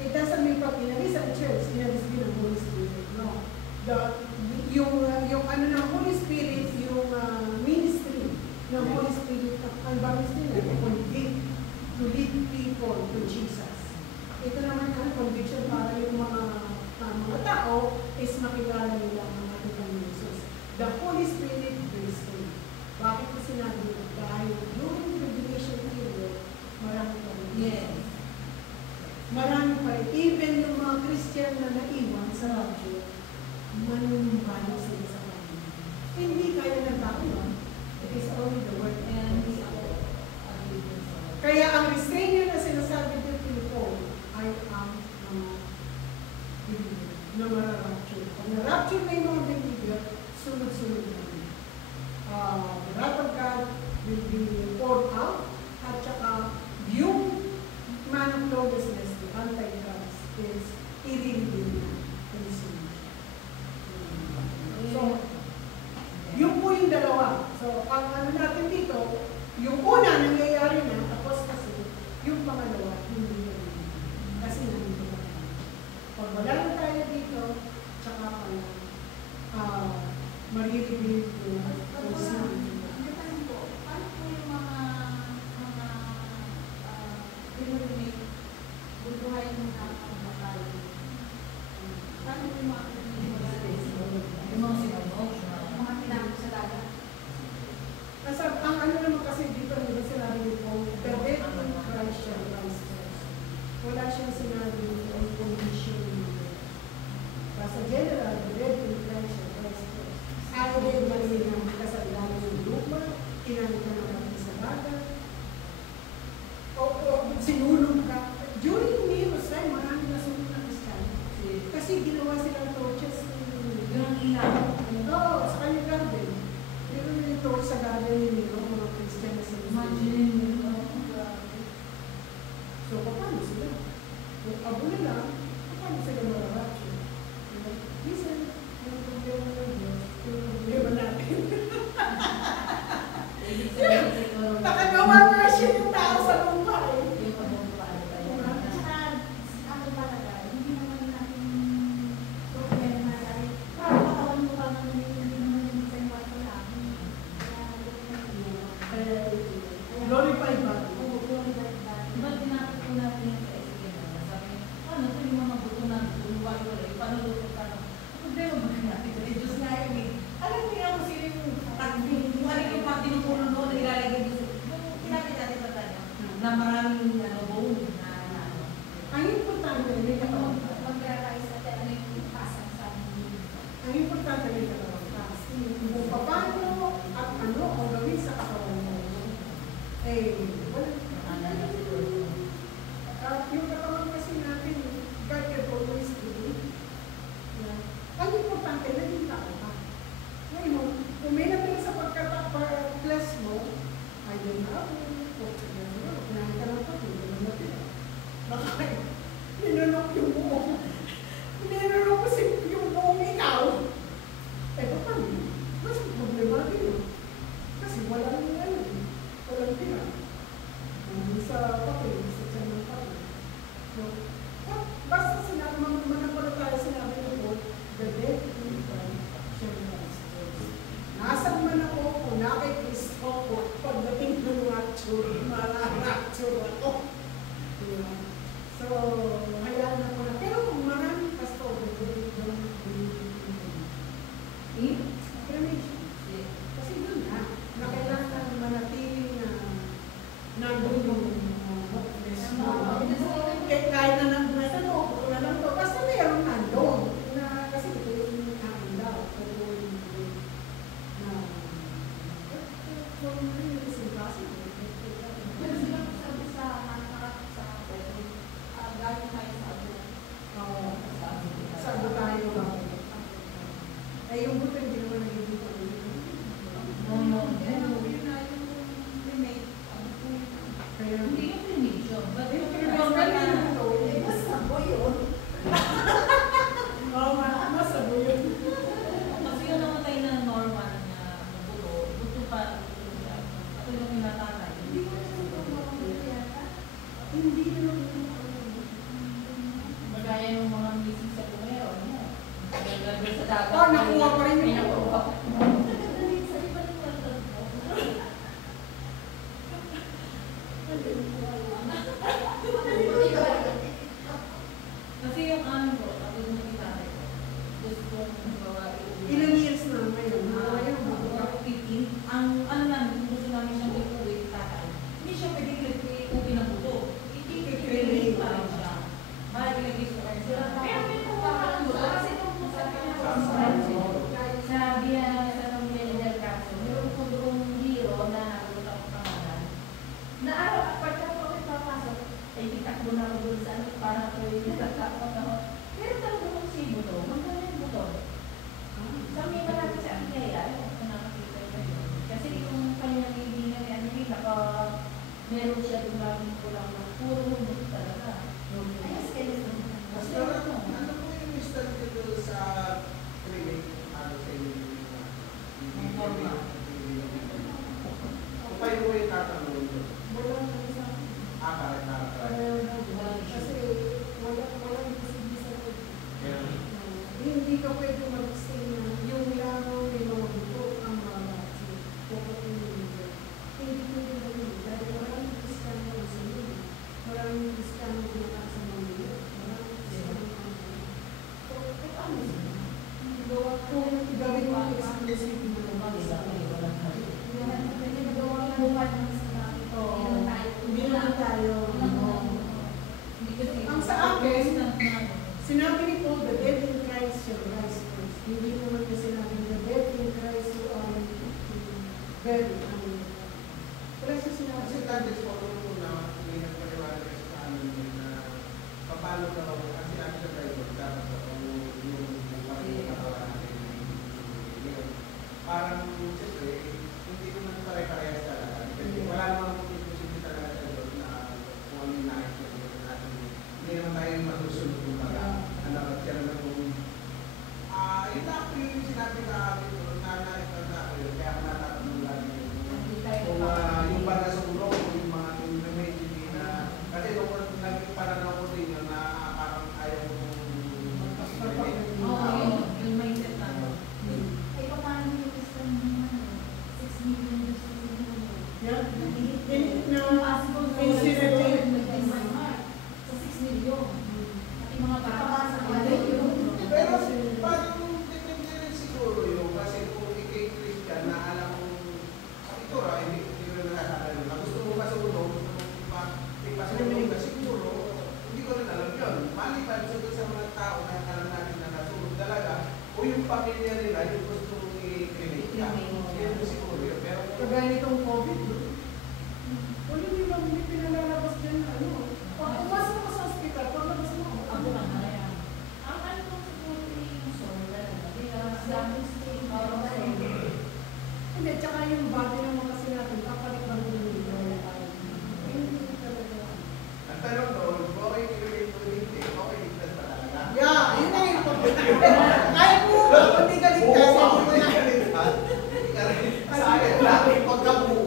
it doesn't mean pag inalis ang church, inalis din ang Holy Spirit. No. Yung ano ng Holy Spirit, yung ministry ng Holy Spirit, ang bamis nila, to lead people to Jesus. Ito naman ang conviction para yung mga tao is makilala nila ang ating Panginoon Jesus. The Holy Spirit will stay. Bakit ko sinabi? Dahil during tribulation period, marami pa rin. Yes. Marami pa rin. Even yung mga Christian na naiwan sa radyo, manunumbayo sila sa Panginoon. Hindi kaya ng tao. It is only the word. Kaya ang restrainer na sinasabi dito po ay ang believer na mararapture. Pag narapture na yung mga believer, sunod-sunod na. The wrath of God will be poured out at saka yung man of lawlessness, the Antichrist, is i-reveal na. So, yun po yung dalawa. So, ang ano natin dito, yung una nangyayari na, tapos kasi, yung pangalawa, hindi na rin. Kasi nandito na tayo. Pag wala na tayo dito, tsaka marireveal yung Ang po, paano po yung mga pinurinig, bubuhayin mo na ang bakal? Paano po yung mga Yung mga sinabog. mga pinakot sa dagat? ang ano naman kasi dito, from real is impossible. Pero sila po sabi sa anak sa galing tayo sa Oo. Sabi tayo ba? Eh, yung buto hindi naman naging buto. Kaya, Hindi yung cremation. But yung Pero normal yung na, buto, Eh, basta po yun. oo, masabo yun. kasi yung namatay na normal na buto pa, buto siya. At yung natatay. Hindi ko na ito yata. Hindi naman Magaya yung mga missing sa Pumero, ano? Nagagawin sa dagat. Oh, nakuha pa rin May yun. nakuha. Nagagalit sa iba ng kwento mo. Kasi yung amin ko, ako yung nakitari ko. Gusto kong gawa Ilang years na ngayon? Ngayon, buto ka. 15. Ang ano namin, gusto namin siyang iuwi tatay. Hindi siya pwede iuwi ng buto. Ikikikremate pa rin siya. Bakit ilagay sa kanya sila? Pero may nakuha ka ng buto. Kasi kung sa sabi sa Pamilya del Caso, meron po doong hero na nakuha ko pangalan. Na araw, pagka po ako papasok, ay itakbo na ako doon sa ano, para ko yung nagkakapot ako. Pero talaga kung si buto, magkano yung buto? Sa may malapit sa Angkaya, ayun, kung nakakita kayo. Kasi kung kanyang kaibigan ni Annie, meron siya yung laging kulang ng puro buto talaga. Ayos kayo sa mga. Mas ano po yung Mr. dito sa clinic, ano sa inyo yung forma. Kung kayo po yung tatanungin ko, Wala na sa kahit kasi walang posible sa Kaya, hindi ka pwede mag-stay na yung laro may mga buto ang mga bati. Hindi pwede na yun. Dahil maraming diskano sa inyo. Maraming diskano na sa mga nila. Maraming diskano na so, paano sila? Kung gawin mo ang exclusive mo na hindi naman tayo. Ang sa akin, sinabi ni Paul, the dead in Christ shall rise first. Hindi naman niya sinabi, the dead in Christ who are buried. Wala siya sinabi. kasi dati po nung una, may nagpaliwanag sa amin na paano daw, kasi ang sa Bible, dapat yung parang yung katawan natin yun. Parang, siyempre, hindi naman pare-parehas talaga. Kasi wala namang posible talaga sa Diyos na kung ano yung nais natin. Hindi naman tayo masusunod kung baga. Anak at siya naman kung yun na ako yung sinabi sa akin na naipag na ako yun. Kaya ako natatanong lagi yun. Kung yung panasuro, yung mga remedy na, kasi nung naging pananaw ko din yun na parang ayaw kong Oo, yung mindset na. Ay, paano yung gusto mo 6 million gusto mo Yeah. na possible na Incidentally. sa 6 million. At yung mga kakabasa ko, Pero parang depende rin siguro yun kasi kung ikay Christian na alam mong sa itura, hindi ko nasasabi na gusto mo masunod, gusto mo ipasunod ka siguro, hindi ko rin alam yun. Maliban sa mga tao na alam natin na nasunod talaga o yung pamilya nila yung gusto mong i-cremate ka. Yun siguro yun. Pero Kagaya nitong COVID, no? Wala hindi lang hindi pinalalabas dyan, ano? Pag pumasok ka sa hospital, paglabas mo, Ako na nga yan. ang ano ko siguro yung solar, daming stay, hindi, tsaka yung body naman kasi natin, kapalik-balik mo yung hindi talaga. ang tanong doon, okay i-cremate mo hindi, okay ligtas pa talaga. Yeah, yun na yung pag- Kahit mo, hindi ka ligtas, Oo, hindi mo hindi na. ka ligtas. Hindi ka rin. Sa akin, lagi pagkabuo.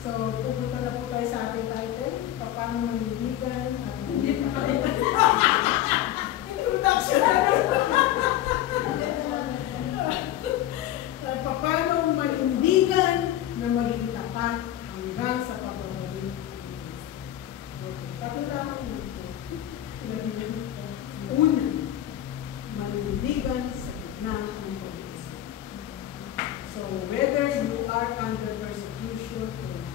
So, pupunta na po tayo sa ating title, paano maniligan at hindi pa rin. Introduction na paano manindigan na maging tapat hanggang sa pagbabaling. Patulang ito. Una, manindigan sa gitna ng pag-iisip. So, whether you are under persecution or not,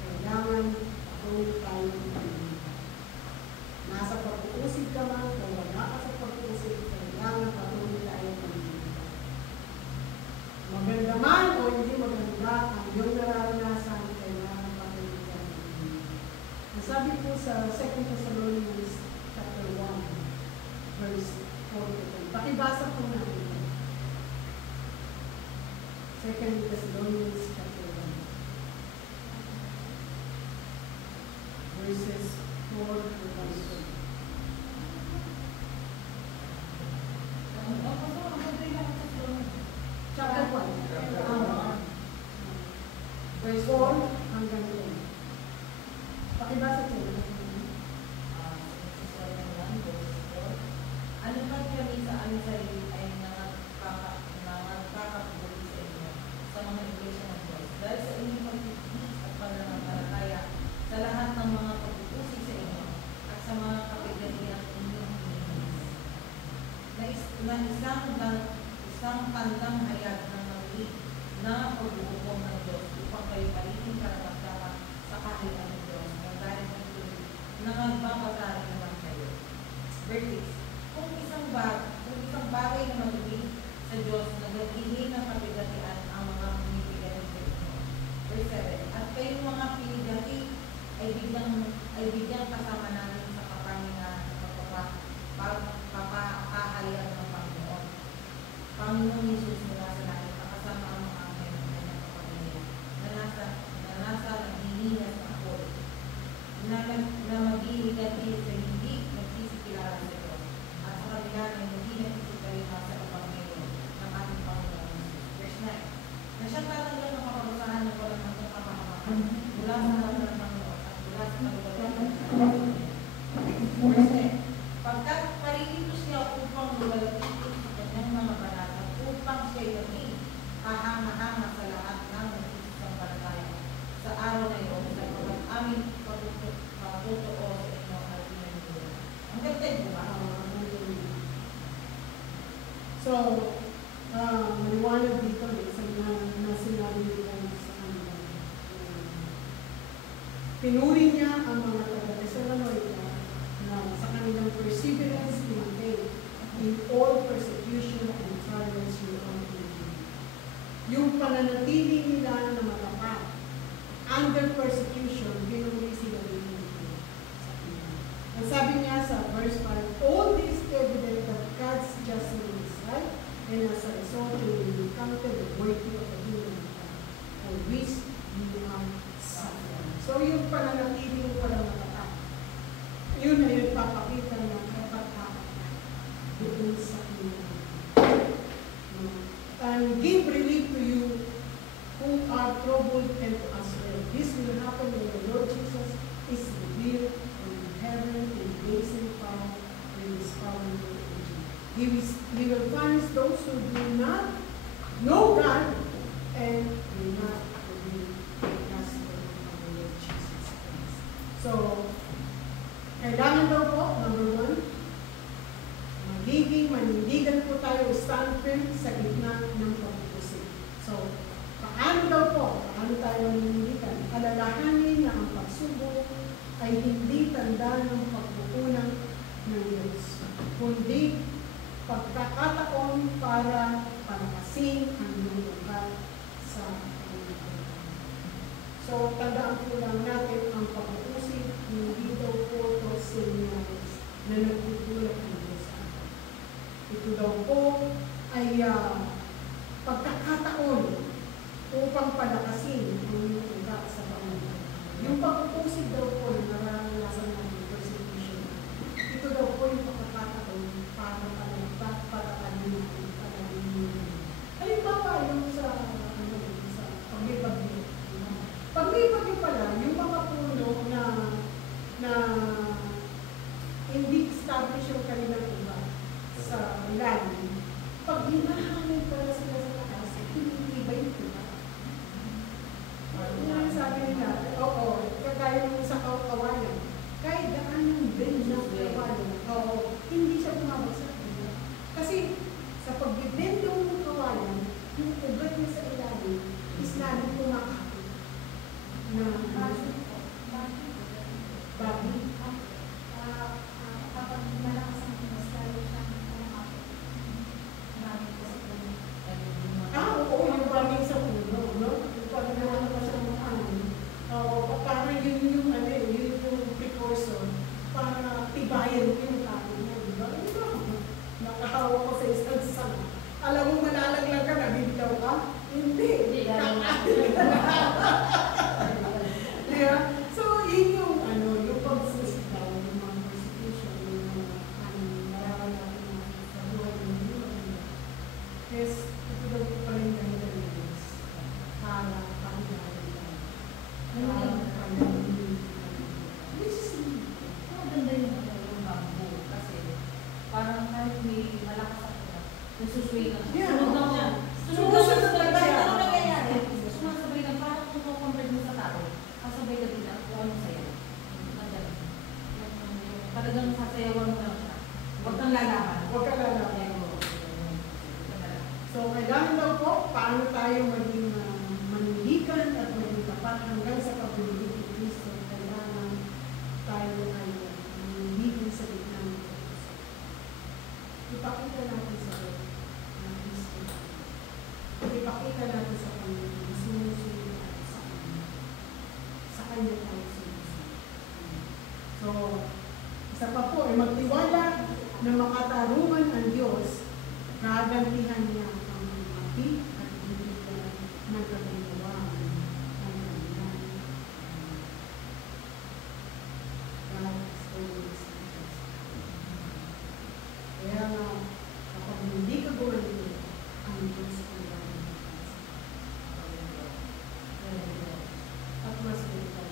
kailangan patuloy tayong manindigan. Nasa pag-uusig ka man o wala ka sa pag-uusig, kailangan patuloy tayong manindigan. yung nararanasan kailangan pakinggan. Ang sabi po sa 2 Thessalonians chapter 1, verse 4. Pakibasa po natin. 2 Thessalonians chapter 1, verses 4 to 5. Chapter 1. Verse 4 hanggang 10. Pakibasa po. Ano ba kami sa aming sarili ay nangagkakabuti sa inyo sa mga iglesia ng Diyos dahil sa inyong pagtitiis at pananampalataya sa lahat ng mga pagpupusi sa inyo at sa mga kapighatian inyong hinihilis na isang tandang hayag ng maliit na pag-uupong ng Diyos upang kayo palitin karapat-dapat sa kahit ng Diyos na dahil nangagpapatari naman kayo. Verse 6. Kung isang bagay na maluwig sa Diyos na naghihin ng kapigatian ang mga pumipigati sa inyo. Verse 7. At kayong mga pinigati ay bigyang kasama namin sa kapaningan sa pagpapahayag ng Panginoon. Panginoon Jesus mula sa langit, nakasama ang mga anghel ng kanyang kapamilya na nasa naghihinas na ako na maghihigati sa hindi nagsisikilala sa Diyos at sa kanila na hindi nagsisikilala sa Ebanghelyo ng ating Panginoon Jesus. Verse 9. Na siya tatanggal ng kaparusahan ng walang hanggang kapahamakan mula sa harapan ng Panginoon at mula sa kalugatan ng Panginoon. Verse 10. Pagkat parilitos niya upang luwalatitin sa kanyang mga banat at upang siya'y naging hahanga-hanga sa lahat ng nagsisampalataya sa araw na iyon sa mga aming pagtutoo sa inyo at pinanigulo. Ang ganda mo ba? So, maliwanag dito na sinabi nila sa kanila. Pinuri niya ang mga taga-Thessalonica na sa kanilang perseverance in faith in all persecution and trials throughout the world. Yung pananatili nila na matapat under persecution, pinuri sila din sa kanila. Ang sabi niya sa verse 5, all this evidence of God's justice is right, and as a result, you will encounter the working of the kingdom of God, for which you are suffering. So yung pananatili mo pala matapat, yun na yung papakita ng kapatapat doon sa kingdom. And give relief to you who are troubled and to us well. This will happen when the Lord Jesus is revealed from heaven in blazing power and his power and energy. He will punish those who do not know God and do not believe the gospel of the Lord Jesus Christ. So, kailangan daw po, number 1, magiging manindigan po tayo stand firm sa gitna ng pagpupusik. So, paano tayo manindigan? Alalahanin na ang pagsubok ay hindi tanda ng pagkukulang ng Diyos, kundi pagkakataon para palakasin ang iyong lugar sa Panginoon. So, tandaan po lang natin ang pagpupusik, hindi daw po ito seminars na nagtutulak ng Diyos sa atin. Ito daw po ay pagkakataon upang palakasin ang iyong lugar sa Panginoon. Yung pagpupusik daw po na naranasan natin persecution, ito daw po yung pagkakataon para palakasin halimbawa yung sa pagbibagyo. Pagbibagyo pala, yung mga puno na hindi establish yung kanilang lugar sa ilalim, pag hinahangin pala sila sa taas, hindi ba yung lugar? Yung sabi nila, oo, kagaya mo sa kawayan, kahit gaano din ng kawayan, oo, hindi siya bumabagsak. Kasi sa pag kailangan daw po, paano tayo maging manindigan at maging tapat hanggang sa pagbibigay ni Kristo. Kailangan tayo ay manindigan sa gitna ng Diyos. Ipakita natin sa Lord na Kristo. Ipakita natin sa Kanya na sumusunod tayo sa Kanya. Sa Kanya tayo sumusunod. So, isa pa po, ay magtiwala na makatarungan ang Diyos, gagantihan niya ang mati at bibigyan ng kaginawaan ng kanyang God's always Jesus. Kaya nga, kapag hindi ka gumanito, ang Diyos ang gagantihan sa at mas ganito.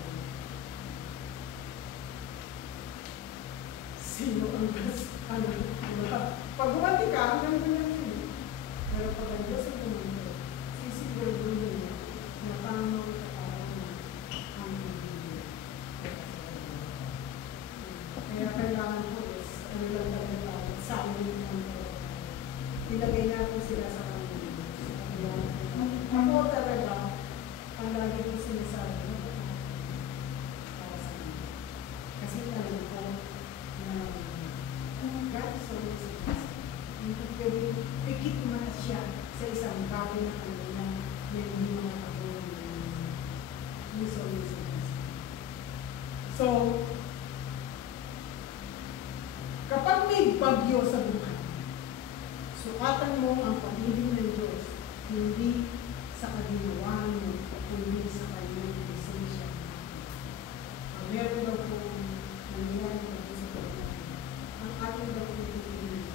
Sino ang mas pag gumanti ka, hanggang ganyan yun. Pero pag ang Diyos ang gumanti, sisiguro niya na tamang katawan ang pagiging. Kaya kailangan po is, ano lang talaga, sa amin ang ilagay natin sila sa kanyang Diyos. Ako talaga, ang lagi ko sinasabi, para sa amin. Kasi alam ko, God is always with us. Hindi pwede pikit mo na siya sa isang bagay na kanila na hindi makakagawa ng He's always with us. So, kapag may bagyo sa buhay, sukatan mo ang pag-ibig ng Diyos, hindi sa kaginawa mo, kundi sa kanyang presensya. Ang meron daw po nangyayari sa buhay. Ang ating pagpipiliin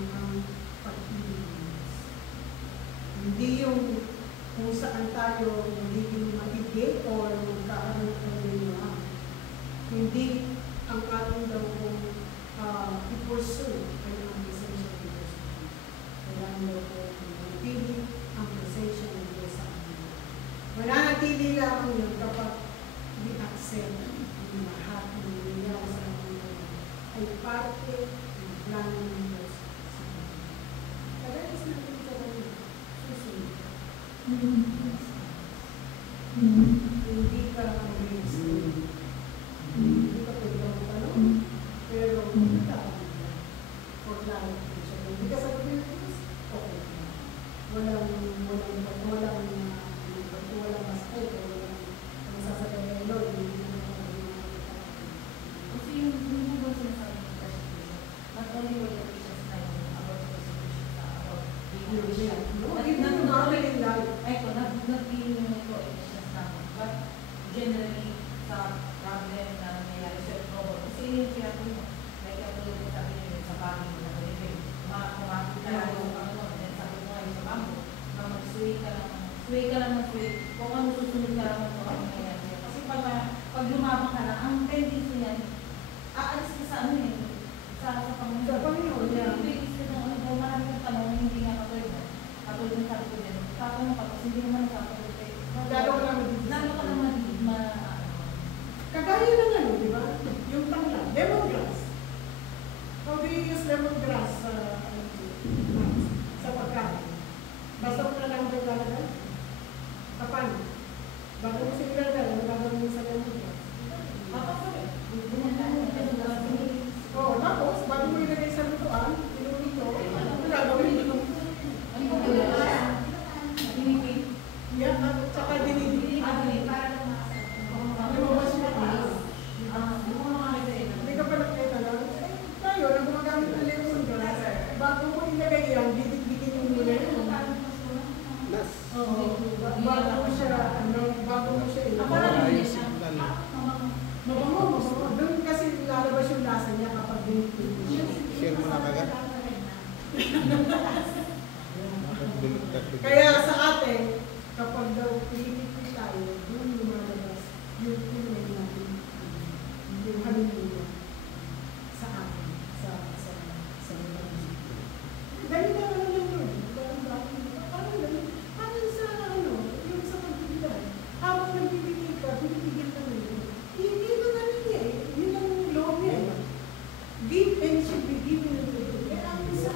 ang pag-ibig ng Diyos. Hindi yung kung saan tayo magiging matigil o magkakaroon ng kanyang. Hindi ang ating daw kung i-pursue ay ang presensya ng Diyos. Kailangan daw po manatili ang presensya ng Diyos sa atin. Mananatili lang yun kapag i-accept ang lahat ng nangyayari sa atin ay parte ng plano ng Diyos sa atin. Tagalis natin sa kanya, susunod. Hindi ka mag-explain. Hindi ka pwede magtanong, pero magtatawag ka. For clarification. Hindi ka sabihin ng Diyos, okay ka. Walang masakit, walang masasakay ng Lord, hindi ka magpapagin. Kasi yung bumubog sinasabi ng Christ, not only were the Christians knowing about persecution, about being Christian. Not being Christians namin, but generally sa problem na nangyayari sa trouble. Kasi yun yung sinabi mo, like yung tulad mo sabi nyo sa bagay na ganito, kumakit ka lang yung Panginoon, then sabi mo ngayon sa bambo, mag-sway ka lang mag-sway, kung ano susunod ka lang kung ano nangyayari. Kasi pag lumabang ka lang, ang tendency niyan, aalis ka sa ano eh, sa Panginoon. Sa Panginoon, yeah. Marami kang tanong, hindi nga katulad ng sabi ko din. Tatanong ka, kasi hindi naman nakakatulad kayo. Lalo ka naman kagaya na nga, di ba? Yung tangla, lemongrass. How do you use lemongrass sa pagkain? Basta mo na lang ang pagkalagay? Paano? Bago mo siya ilalagay, ano gagawin mo sa lemongrass? Oo, tapos, bago mo ilagay sa lutuan, inumin mo, ano gagawin mo? Yeah, at saka dinidin. Lumabas mo ka. Hindi ka pa nakita lang. Tayo, na gumagamit ng lemongrass, bago mo ilagay yan, didikdikin mo muna yun. Oo, bago mo siya ilagay. Mabango. Doon kasi lalabas yung lasa niya kapag dinidin mo siya. Share mo na kagad. Kaya sa atin, kapag daw pinipili tayo, doon lumalabas yung tunay natin, yung halimuya sa atin, sa mga. Dahil na lang yun. Parang sa yung sa pagbibilan. Habang nagbibigay ka, binibigyan ka na yun. Hindi na namin niya eh. Yun ang loob niya eh. Give and should be given unto you. Kaya ang gusto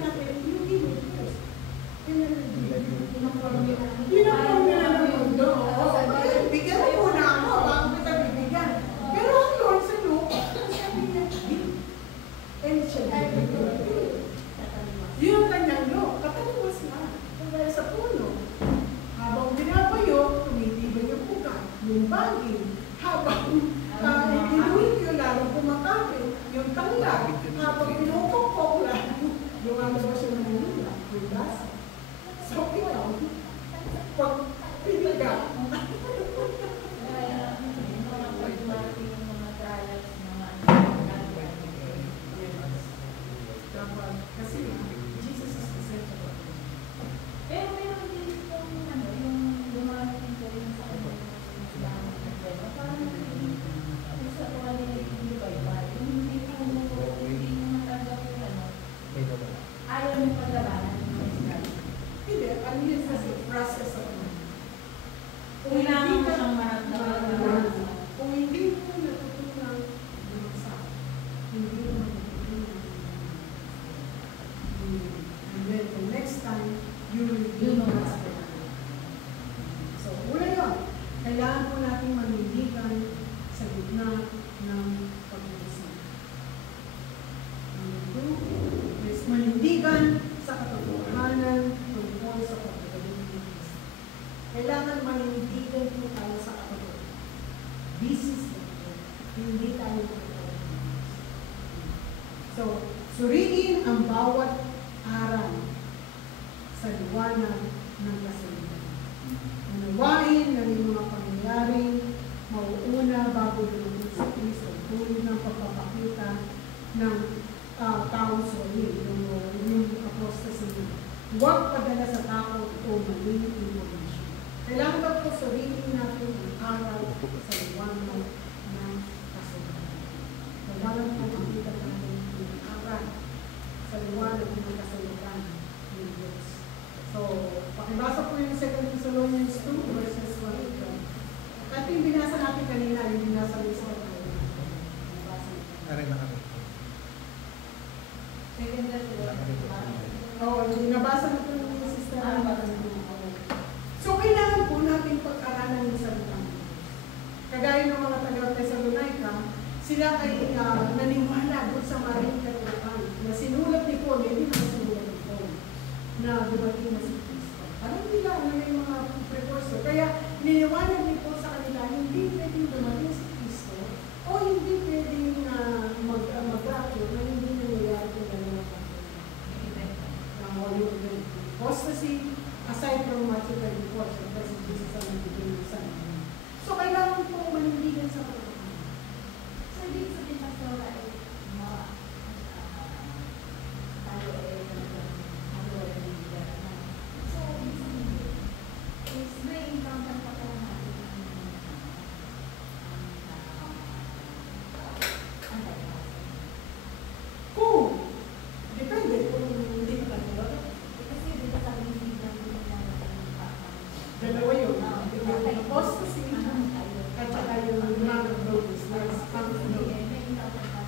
natin, yung give it first. Uniform nila ng mundo. Bigyan mo muna ako, bago kita bibigyan. Pero ang Lord sa Luke, sabi niya, and siya yun ang kanyang Luke, kataliwas na. Kaya sa puno, habang binabayo, tumitibay yung buka, yung baging, habang inulit yung lalo kumakapit, yung tangla, habang pinukok lang, lumalabas yung nangyula, yung basa. So, ikaw, pag piniga, kasi Jesus is the center of it. Pero meron din itong yung lumarating ko rin sa kanya parang yung sa tuwa nila yung baybay, yung hindi mo matanggap yung ayaw mo paglabanan yung Israel. Hindi, ano yun kasi process of life. Kailangan mo siyang maramdaman. Kung hindi mo natutunan bumagsak, hindi mo matutunan. And then the next time, you will do God's will. So, una yun. Kailangan po natin manindigan sa gitna ng pag-iisip. Number 2 is manindigan sa katotohanan tungkol sa pagkagaling ng Kristo. Kailangan manindigan po tayo sa katotohanan. This is the truth. Hindi tayo magkagaling. So, suriin ang bawat aral sa liwanag ng kasalukuyan. Unawain na yung mga pangyayaring mauuna bago dumating sa Kristo, tulad ng pagpapakita ng taong soli, yung apostasy niya. Huwag padala sa takot o maling information. Kailangan ba po suriin natin ang aral sa liwanag ng kasalukuyan. Kailangan po makita natin yung aral sa liwanag ng kasalukuyan ng Diyos. So, pakibasa po yung 2 Thessalonians 2 verses 1 to 12. At yung binasa natin kanina, yung binasa rin sa kanina. Aray na kami. Oo, yung nabasa na po yung sister. So, kailangan po natin pag-aralan yung salita ng Diyos. Kagaya ng mga taga-Thessalonica, sila ay naniwala doon sa maring katuruan na sinulat ni Paul, hindi na sinulat ni Paul, na dumating na si Kristo. Parang hindi lang na may mga precursor. Kaya niniwanag ni Paul sa kanila, hindi pwedeng dumating si Kristo o hindi pwedeng mag-rapture na hindi nangyayari kung dalawang apostasy, aside from Matthew 24, kasi Jesus ang nagbibigay ng Son. So, kailangan po manindigan sa katotohanan. So, hindi sabihin pa sa tayo so, is may encounter pa po natin Kung, depende kung hindi ka tayo. kasi dito sa hindi lang Dalawa yun. Yung apostasy at saka yung man of lawlessness.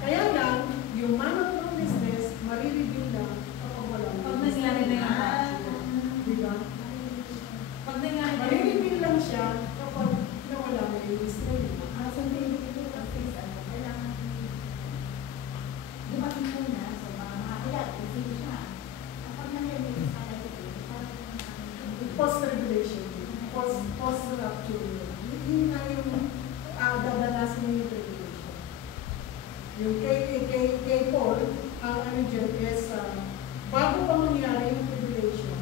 Kaya lang, yung man of lawlessness, marireveal lang kapag wala. Pag nangyari na yung Diba? pag nangyari na Marireveal lang siya kapag nawala na yung Israel. Asan din dito kasi kailangan dumating muna so makakakilala kung sino siya. Kapag nangyari sa Post-revelation. Post-rapture. Yun nga yung dadanasin yung tribulation. Yung kay Paul, ang ano dyan is, bago pa mangyari yung tribulation,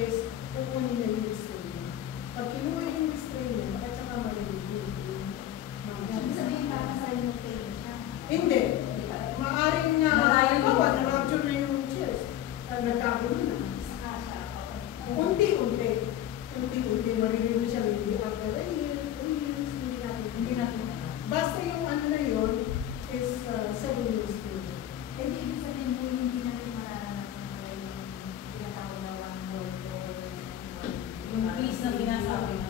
is kukunin na yung Israel. Pag kinuha yung Israel, at saka marireveal yung Ibig sabihin parang sa iyo siya. hindi. Maaring na na-rapture na yung church. Nagkagulo na. Saka siya. Unti-unti. Unti-unti. Marireveal siya. Hindi after a year, 2 years, hindi natin. Basta yung ano na yun is 7 years period. Hindi ibig sabihin po hindi natin mararanasan yung tinatawag na one world or yung peace na sinasabi na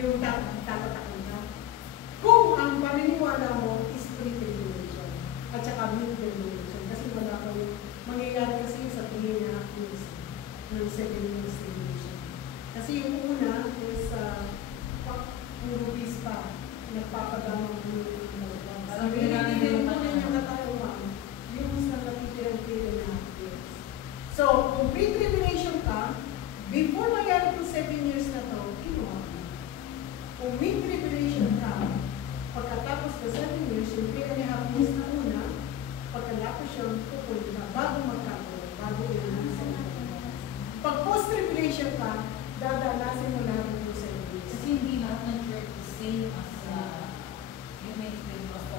Yung tatatakot ka. Kung ang paniniwala mo is pre-tribulation at saka mid-tribulation kasi wala kayong yung 7 years tribulation. Kasi yung una is puro peace pa, nagpapadamang Parang pinag-ibig mo na yung katawan, yung mas nakapitirang 3.5 years. So, kung pre-tribulation ka, before nangyari itong 7 years na to, kinuha ka. Kung mid-tribulation ka, pagkatapos ng 7 years, yung 3.5 years na una, pagkatapos yung tutuloy ka, bago magkakaroon, bago ilan sa ito. Pag post-tribulation ka, dadalasin mo lahat ng 7 years. Kasi hindi lahat ng church is same as yung may explain ko sa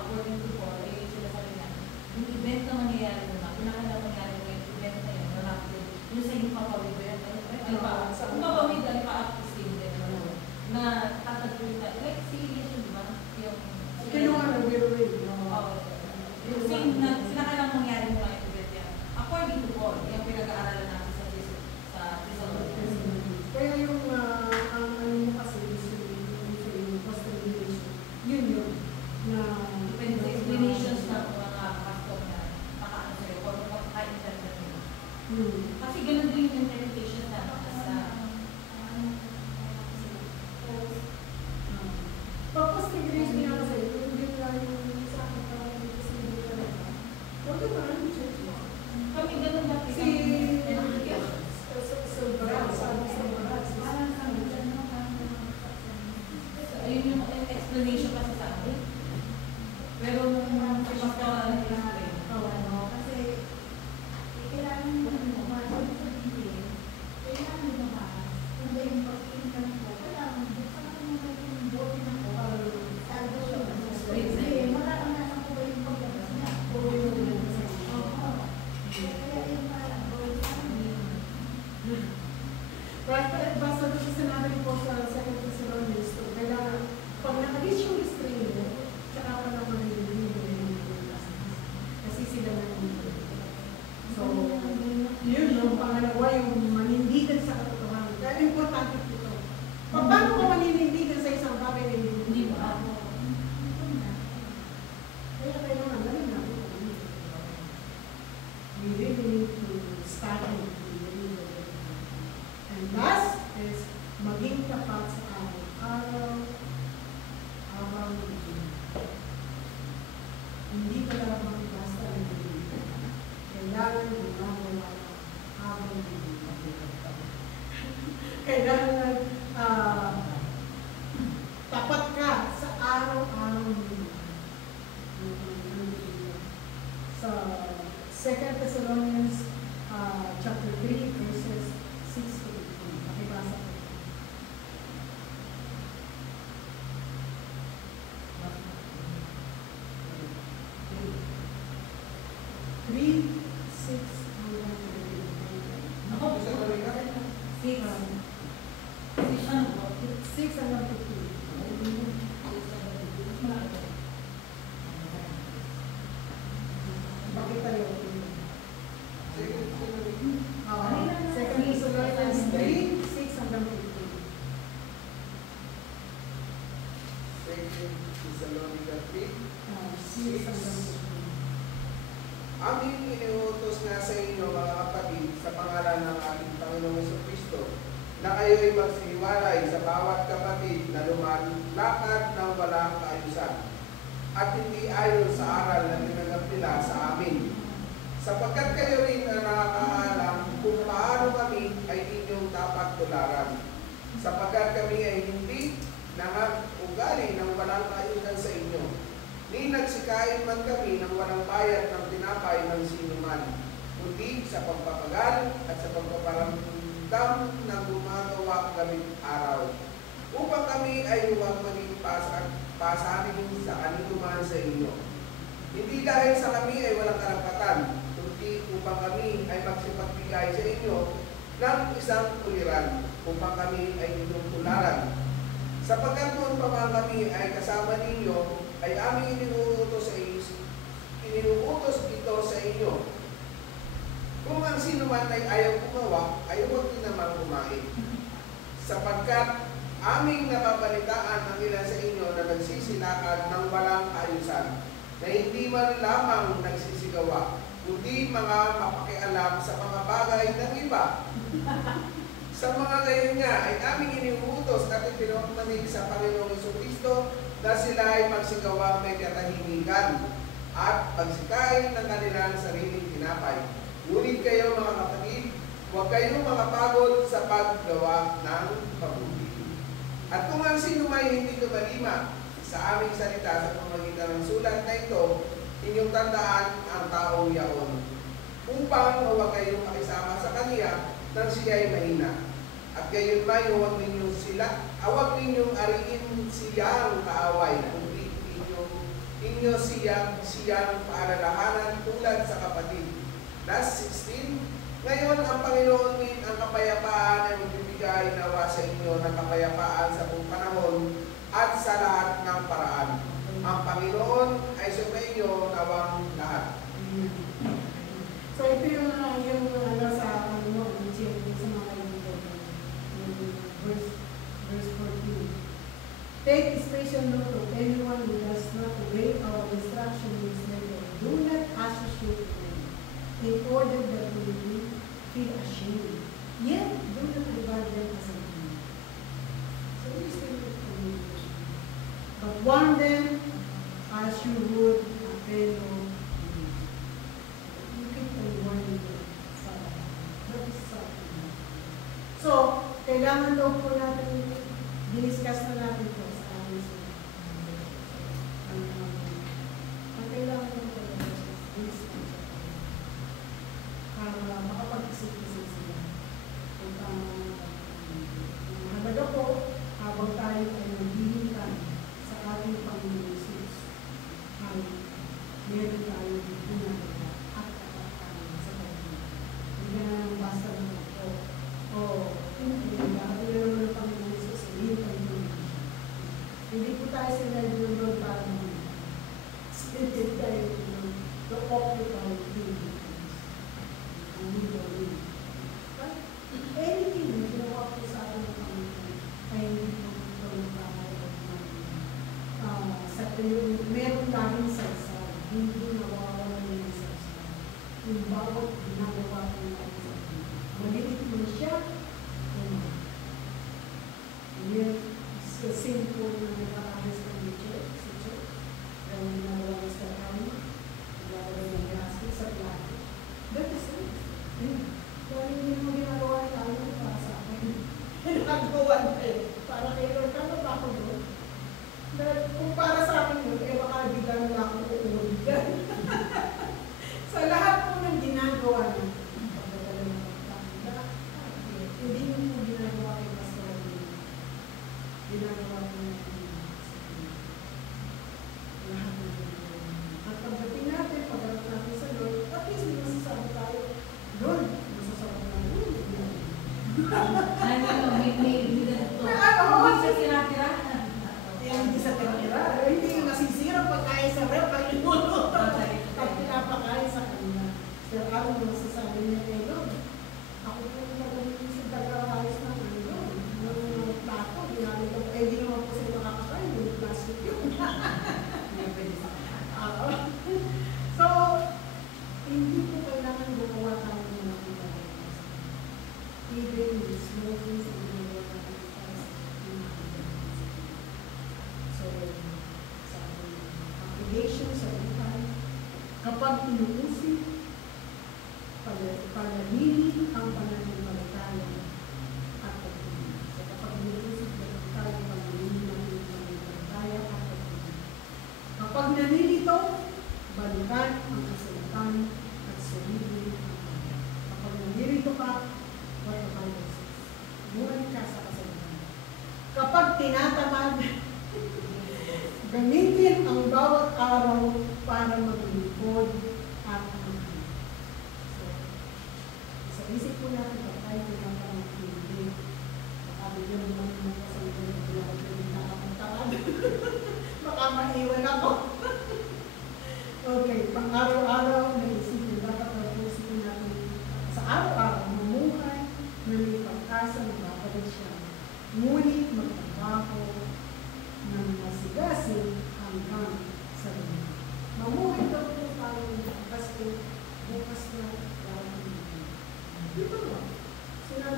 according to Paul, ay sila sabi na, yung event na mangyayari mo na, pinakala mangyayari mo yung event na yun, malapit yung sa yung papawid ba yun? Kung papawid, ay pa-active din, na tatagpuin na, like si Elias yun, di ba? Yung Kinuha na biro-rin. yung same na, sinakalang mangyayari mo lang yung event yan. According to Paul, yung pinag-aaralan natin sa Thessalonians. Kaya yung ang ano mo kasi yung post-tribulation, yun na Depende sa explanations ng mga pastor na nakaano sa'yo, kung makaka-interpret mo. Kasi ganun din yung interpretation na pag post-tribulation niya kasi, yung din lang yung sa akin parang dito sa hindi ka rin. Huwag yung maraming church mo. kami ganun dati Si ayun yung explanation kasi sa akin. Pero nung si pastor na nag-explain, Kasi, kailangan mo pumasok sa bibig, kailangan mo ba, kung ba yung pag-income ko, kailangan mo, saka kung ba yung bote na ko, saldo siya. Kasi, maranasan ko ba yung paglabas niya? Oo. Kaya yung parang, basta doon siya sinabi po sa 2 Thessalonians, kailangan, pag nakalis yung restraint mo, tsaka ka naman yung kasi sila na yung so, yun yung pangalawa, yung manindigan sa katotohanan. Kaya importante po ito. Paano ka maninindigan sa isang bagay na hindi mo ako? Kaya kailangan na rin natin kung we really need to study. And last is maging tapat sa araw-araw. Hindi ka lamang basta nagiging. Kailangan ginagawa habang nagiging. Kailangan tapat ka sa araw-araw nito. Sa 2 Thessalonians chapter 3 verses 6 to 8. Pakibasa ko. 3, 6, hanggang 8. ako, Isa ko rin ka? 6 ano po? 6 hanggang 15. Bakit tayo? Sige. 2 Thessalonians 3, 6 hanggang 15. Second Thessalonica 3. 6 hanggang 15. Aming iniutos nga sa inyo, mga kapatid, sa pangalan ng ating Panginoong Jesucristo, na kayo'y magsihiwalay sa bawat kapatid na lumalakad ng walang kaayusan at hindi ayon sa aral na tinanggap nila sa amin. Sapagkat kayo rin na nakakaalam kung paano kami ay inyong dapat tularan. Sapagkat kami ay hindi nangag-ugali ng walang kaayusan sa inyo. Ni nagsikain man kami ng walang bayad ng tinapay ng sinuman, kundi sa pagpapagal at sa pagpaparamdam na gumagawa gabi araw, upang kami ay huwag maging pasanin sa kaniluman sa inyo. Hindi dahil sa kami ay walang karapatan, kundi upang kami ay magsipagbigay sa inyo ng isang uliran, upang kami ay inyong tularan. Sapagkat noon pa man kami ay kasama ninyo, ay aming iniuutos ito sa inyo. Kung ang sino man ay ayaw gumawa, ay huwag din naman kumain. Sapagkat aming napabalitaan ng ilan sa inyo na nagsisilakad ng walang kaayusan, na hindi man lamang nagsisigawa, kundi mga mapakialam sa mga bagay ng iba, Sa mga gayon nga ay aming iniuutos at ipinapamanig sa Panginoong Jesucristo na sila ay magsigawang may katahimikan at pagsikain ng kanilang sariling tinapay. Ngunit kayo mga kapatid, huwag kayong makapagod sa paggawa ng mabuti. At kung ang sino may hindi tumalima sa aming salita sa pamamagitan ng sulat na ito, inyong tandaan ang taong yaon, upang huwag kayong makisama sa kaniya nang siya ay mahina. At gayon may huwag ninyong ariin siyang kaaway, kundi inyo siyang paalalahanan tulad sa kapatid. Last 16, ngayon ang Panginoon din ang kapayapaan ay magbibigay nawa sa inyo ng kapayapaan sa buong panahon at sa lahat ng paraan. Ang Panginoon ay sumainyo nawang lahat. So ito yung sa verse 14. Take special note of anyone who does not obey our instruction in this letter. Do not associate with them, in order that we will feel ashamed. Yet, do not regard them as a enemy. So this is communication. But warn them as you would a fellow believer. You keep on warning them. That is something. So, kailangan daw po natin, diniscuss na natin po sa amin. Ang kailangan po diniscuss para makapag-isip-isip sila. Ang mahalaga po, habang tayo ay naghihintay sa ating Panginoon Jesus, ay meron tayo ginagawa at kapatayan sa Panginoon. Hindi na lang basta naman po. Hindi po tayo sinadyo ng Lord para naman. Still tayo to occupy the but anything na ginawa po sa atin ng Panginoon ay hindi po sa meron tayong saysay, hindi nawawala yung saysay. Yung bawat ginagawa po natin sa atin. Maliit mo siya, yan, sa simple na nag-aayos ng church, sa church, dahil nalawag sa kama, nalawag ng gasket sa plato. That is it. Dahil hindi mo ginagawa ng tao para sa akin. Ginagawa tayo. Para kay Lord, kano ba ako doon? Dahil kung para sa akin yun, baka bigyan na ako uuligan. Sa lahat po ng ginagawa natin, hindi mo ginagawa kay Pastor Lee. Ginagawa ko natin lahat ng ginagawa. At pagdating natin, pagdating natin sa Lord, at least hindi masasabi tayo, Lord, masasabi na Lord. Hindi sa tira-tira. Hindi sa tira-tira. Hindi masisira pagkain sa rep, pag inulo. At pinapakain sa kanila. Pero ako masasabi niya kay Lord, ako po magaling sa taga-ayos ng Lord. Ng plato, ginamit ko. Hindi naman po sila makakakain, yung plastic yun. So, hindi po kailangan gumawa tayo ng mga ginagawa. Even with small things and ginagawa natin so, sa application, sa buhay, kapag inuusip, pananili ang pananampalataya at pagpili. So, kapag inuusip tayo, pananili ang pananampalataya at pagpili. Kapag nanilito, balikan ang kasulatan at sarili ang pagpili. Kapag nanilito ka, what the Bible says, buhay ka sa kasulatan. Kapag tinatamad, gamitin ang bawat araw para maglingkod at magpili. So, isip po natin pag tayo tinatamad hindi. Sabi niyo naman mo sa mga naglalag. Baka maiwan ako. Okay, pang araw-araw na isipin, dapat napusin natin sa araw-araw mamuhay na may pag-asa na babalik siya. Ngunit magtrabaho ng masigasig hanggang sa lupa. Mamuhay daw po tayo kasi bukas na darating dito. Dito ba? Sinabi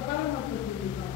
para matutuloy pa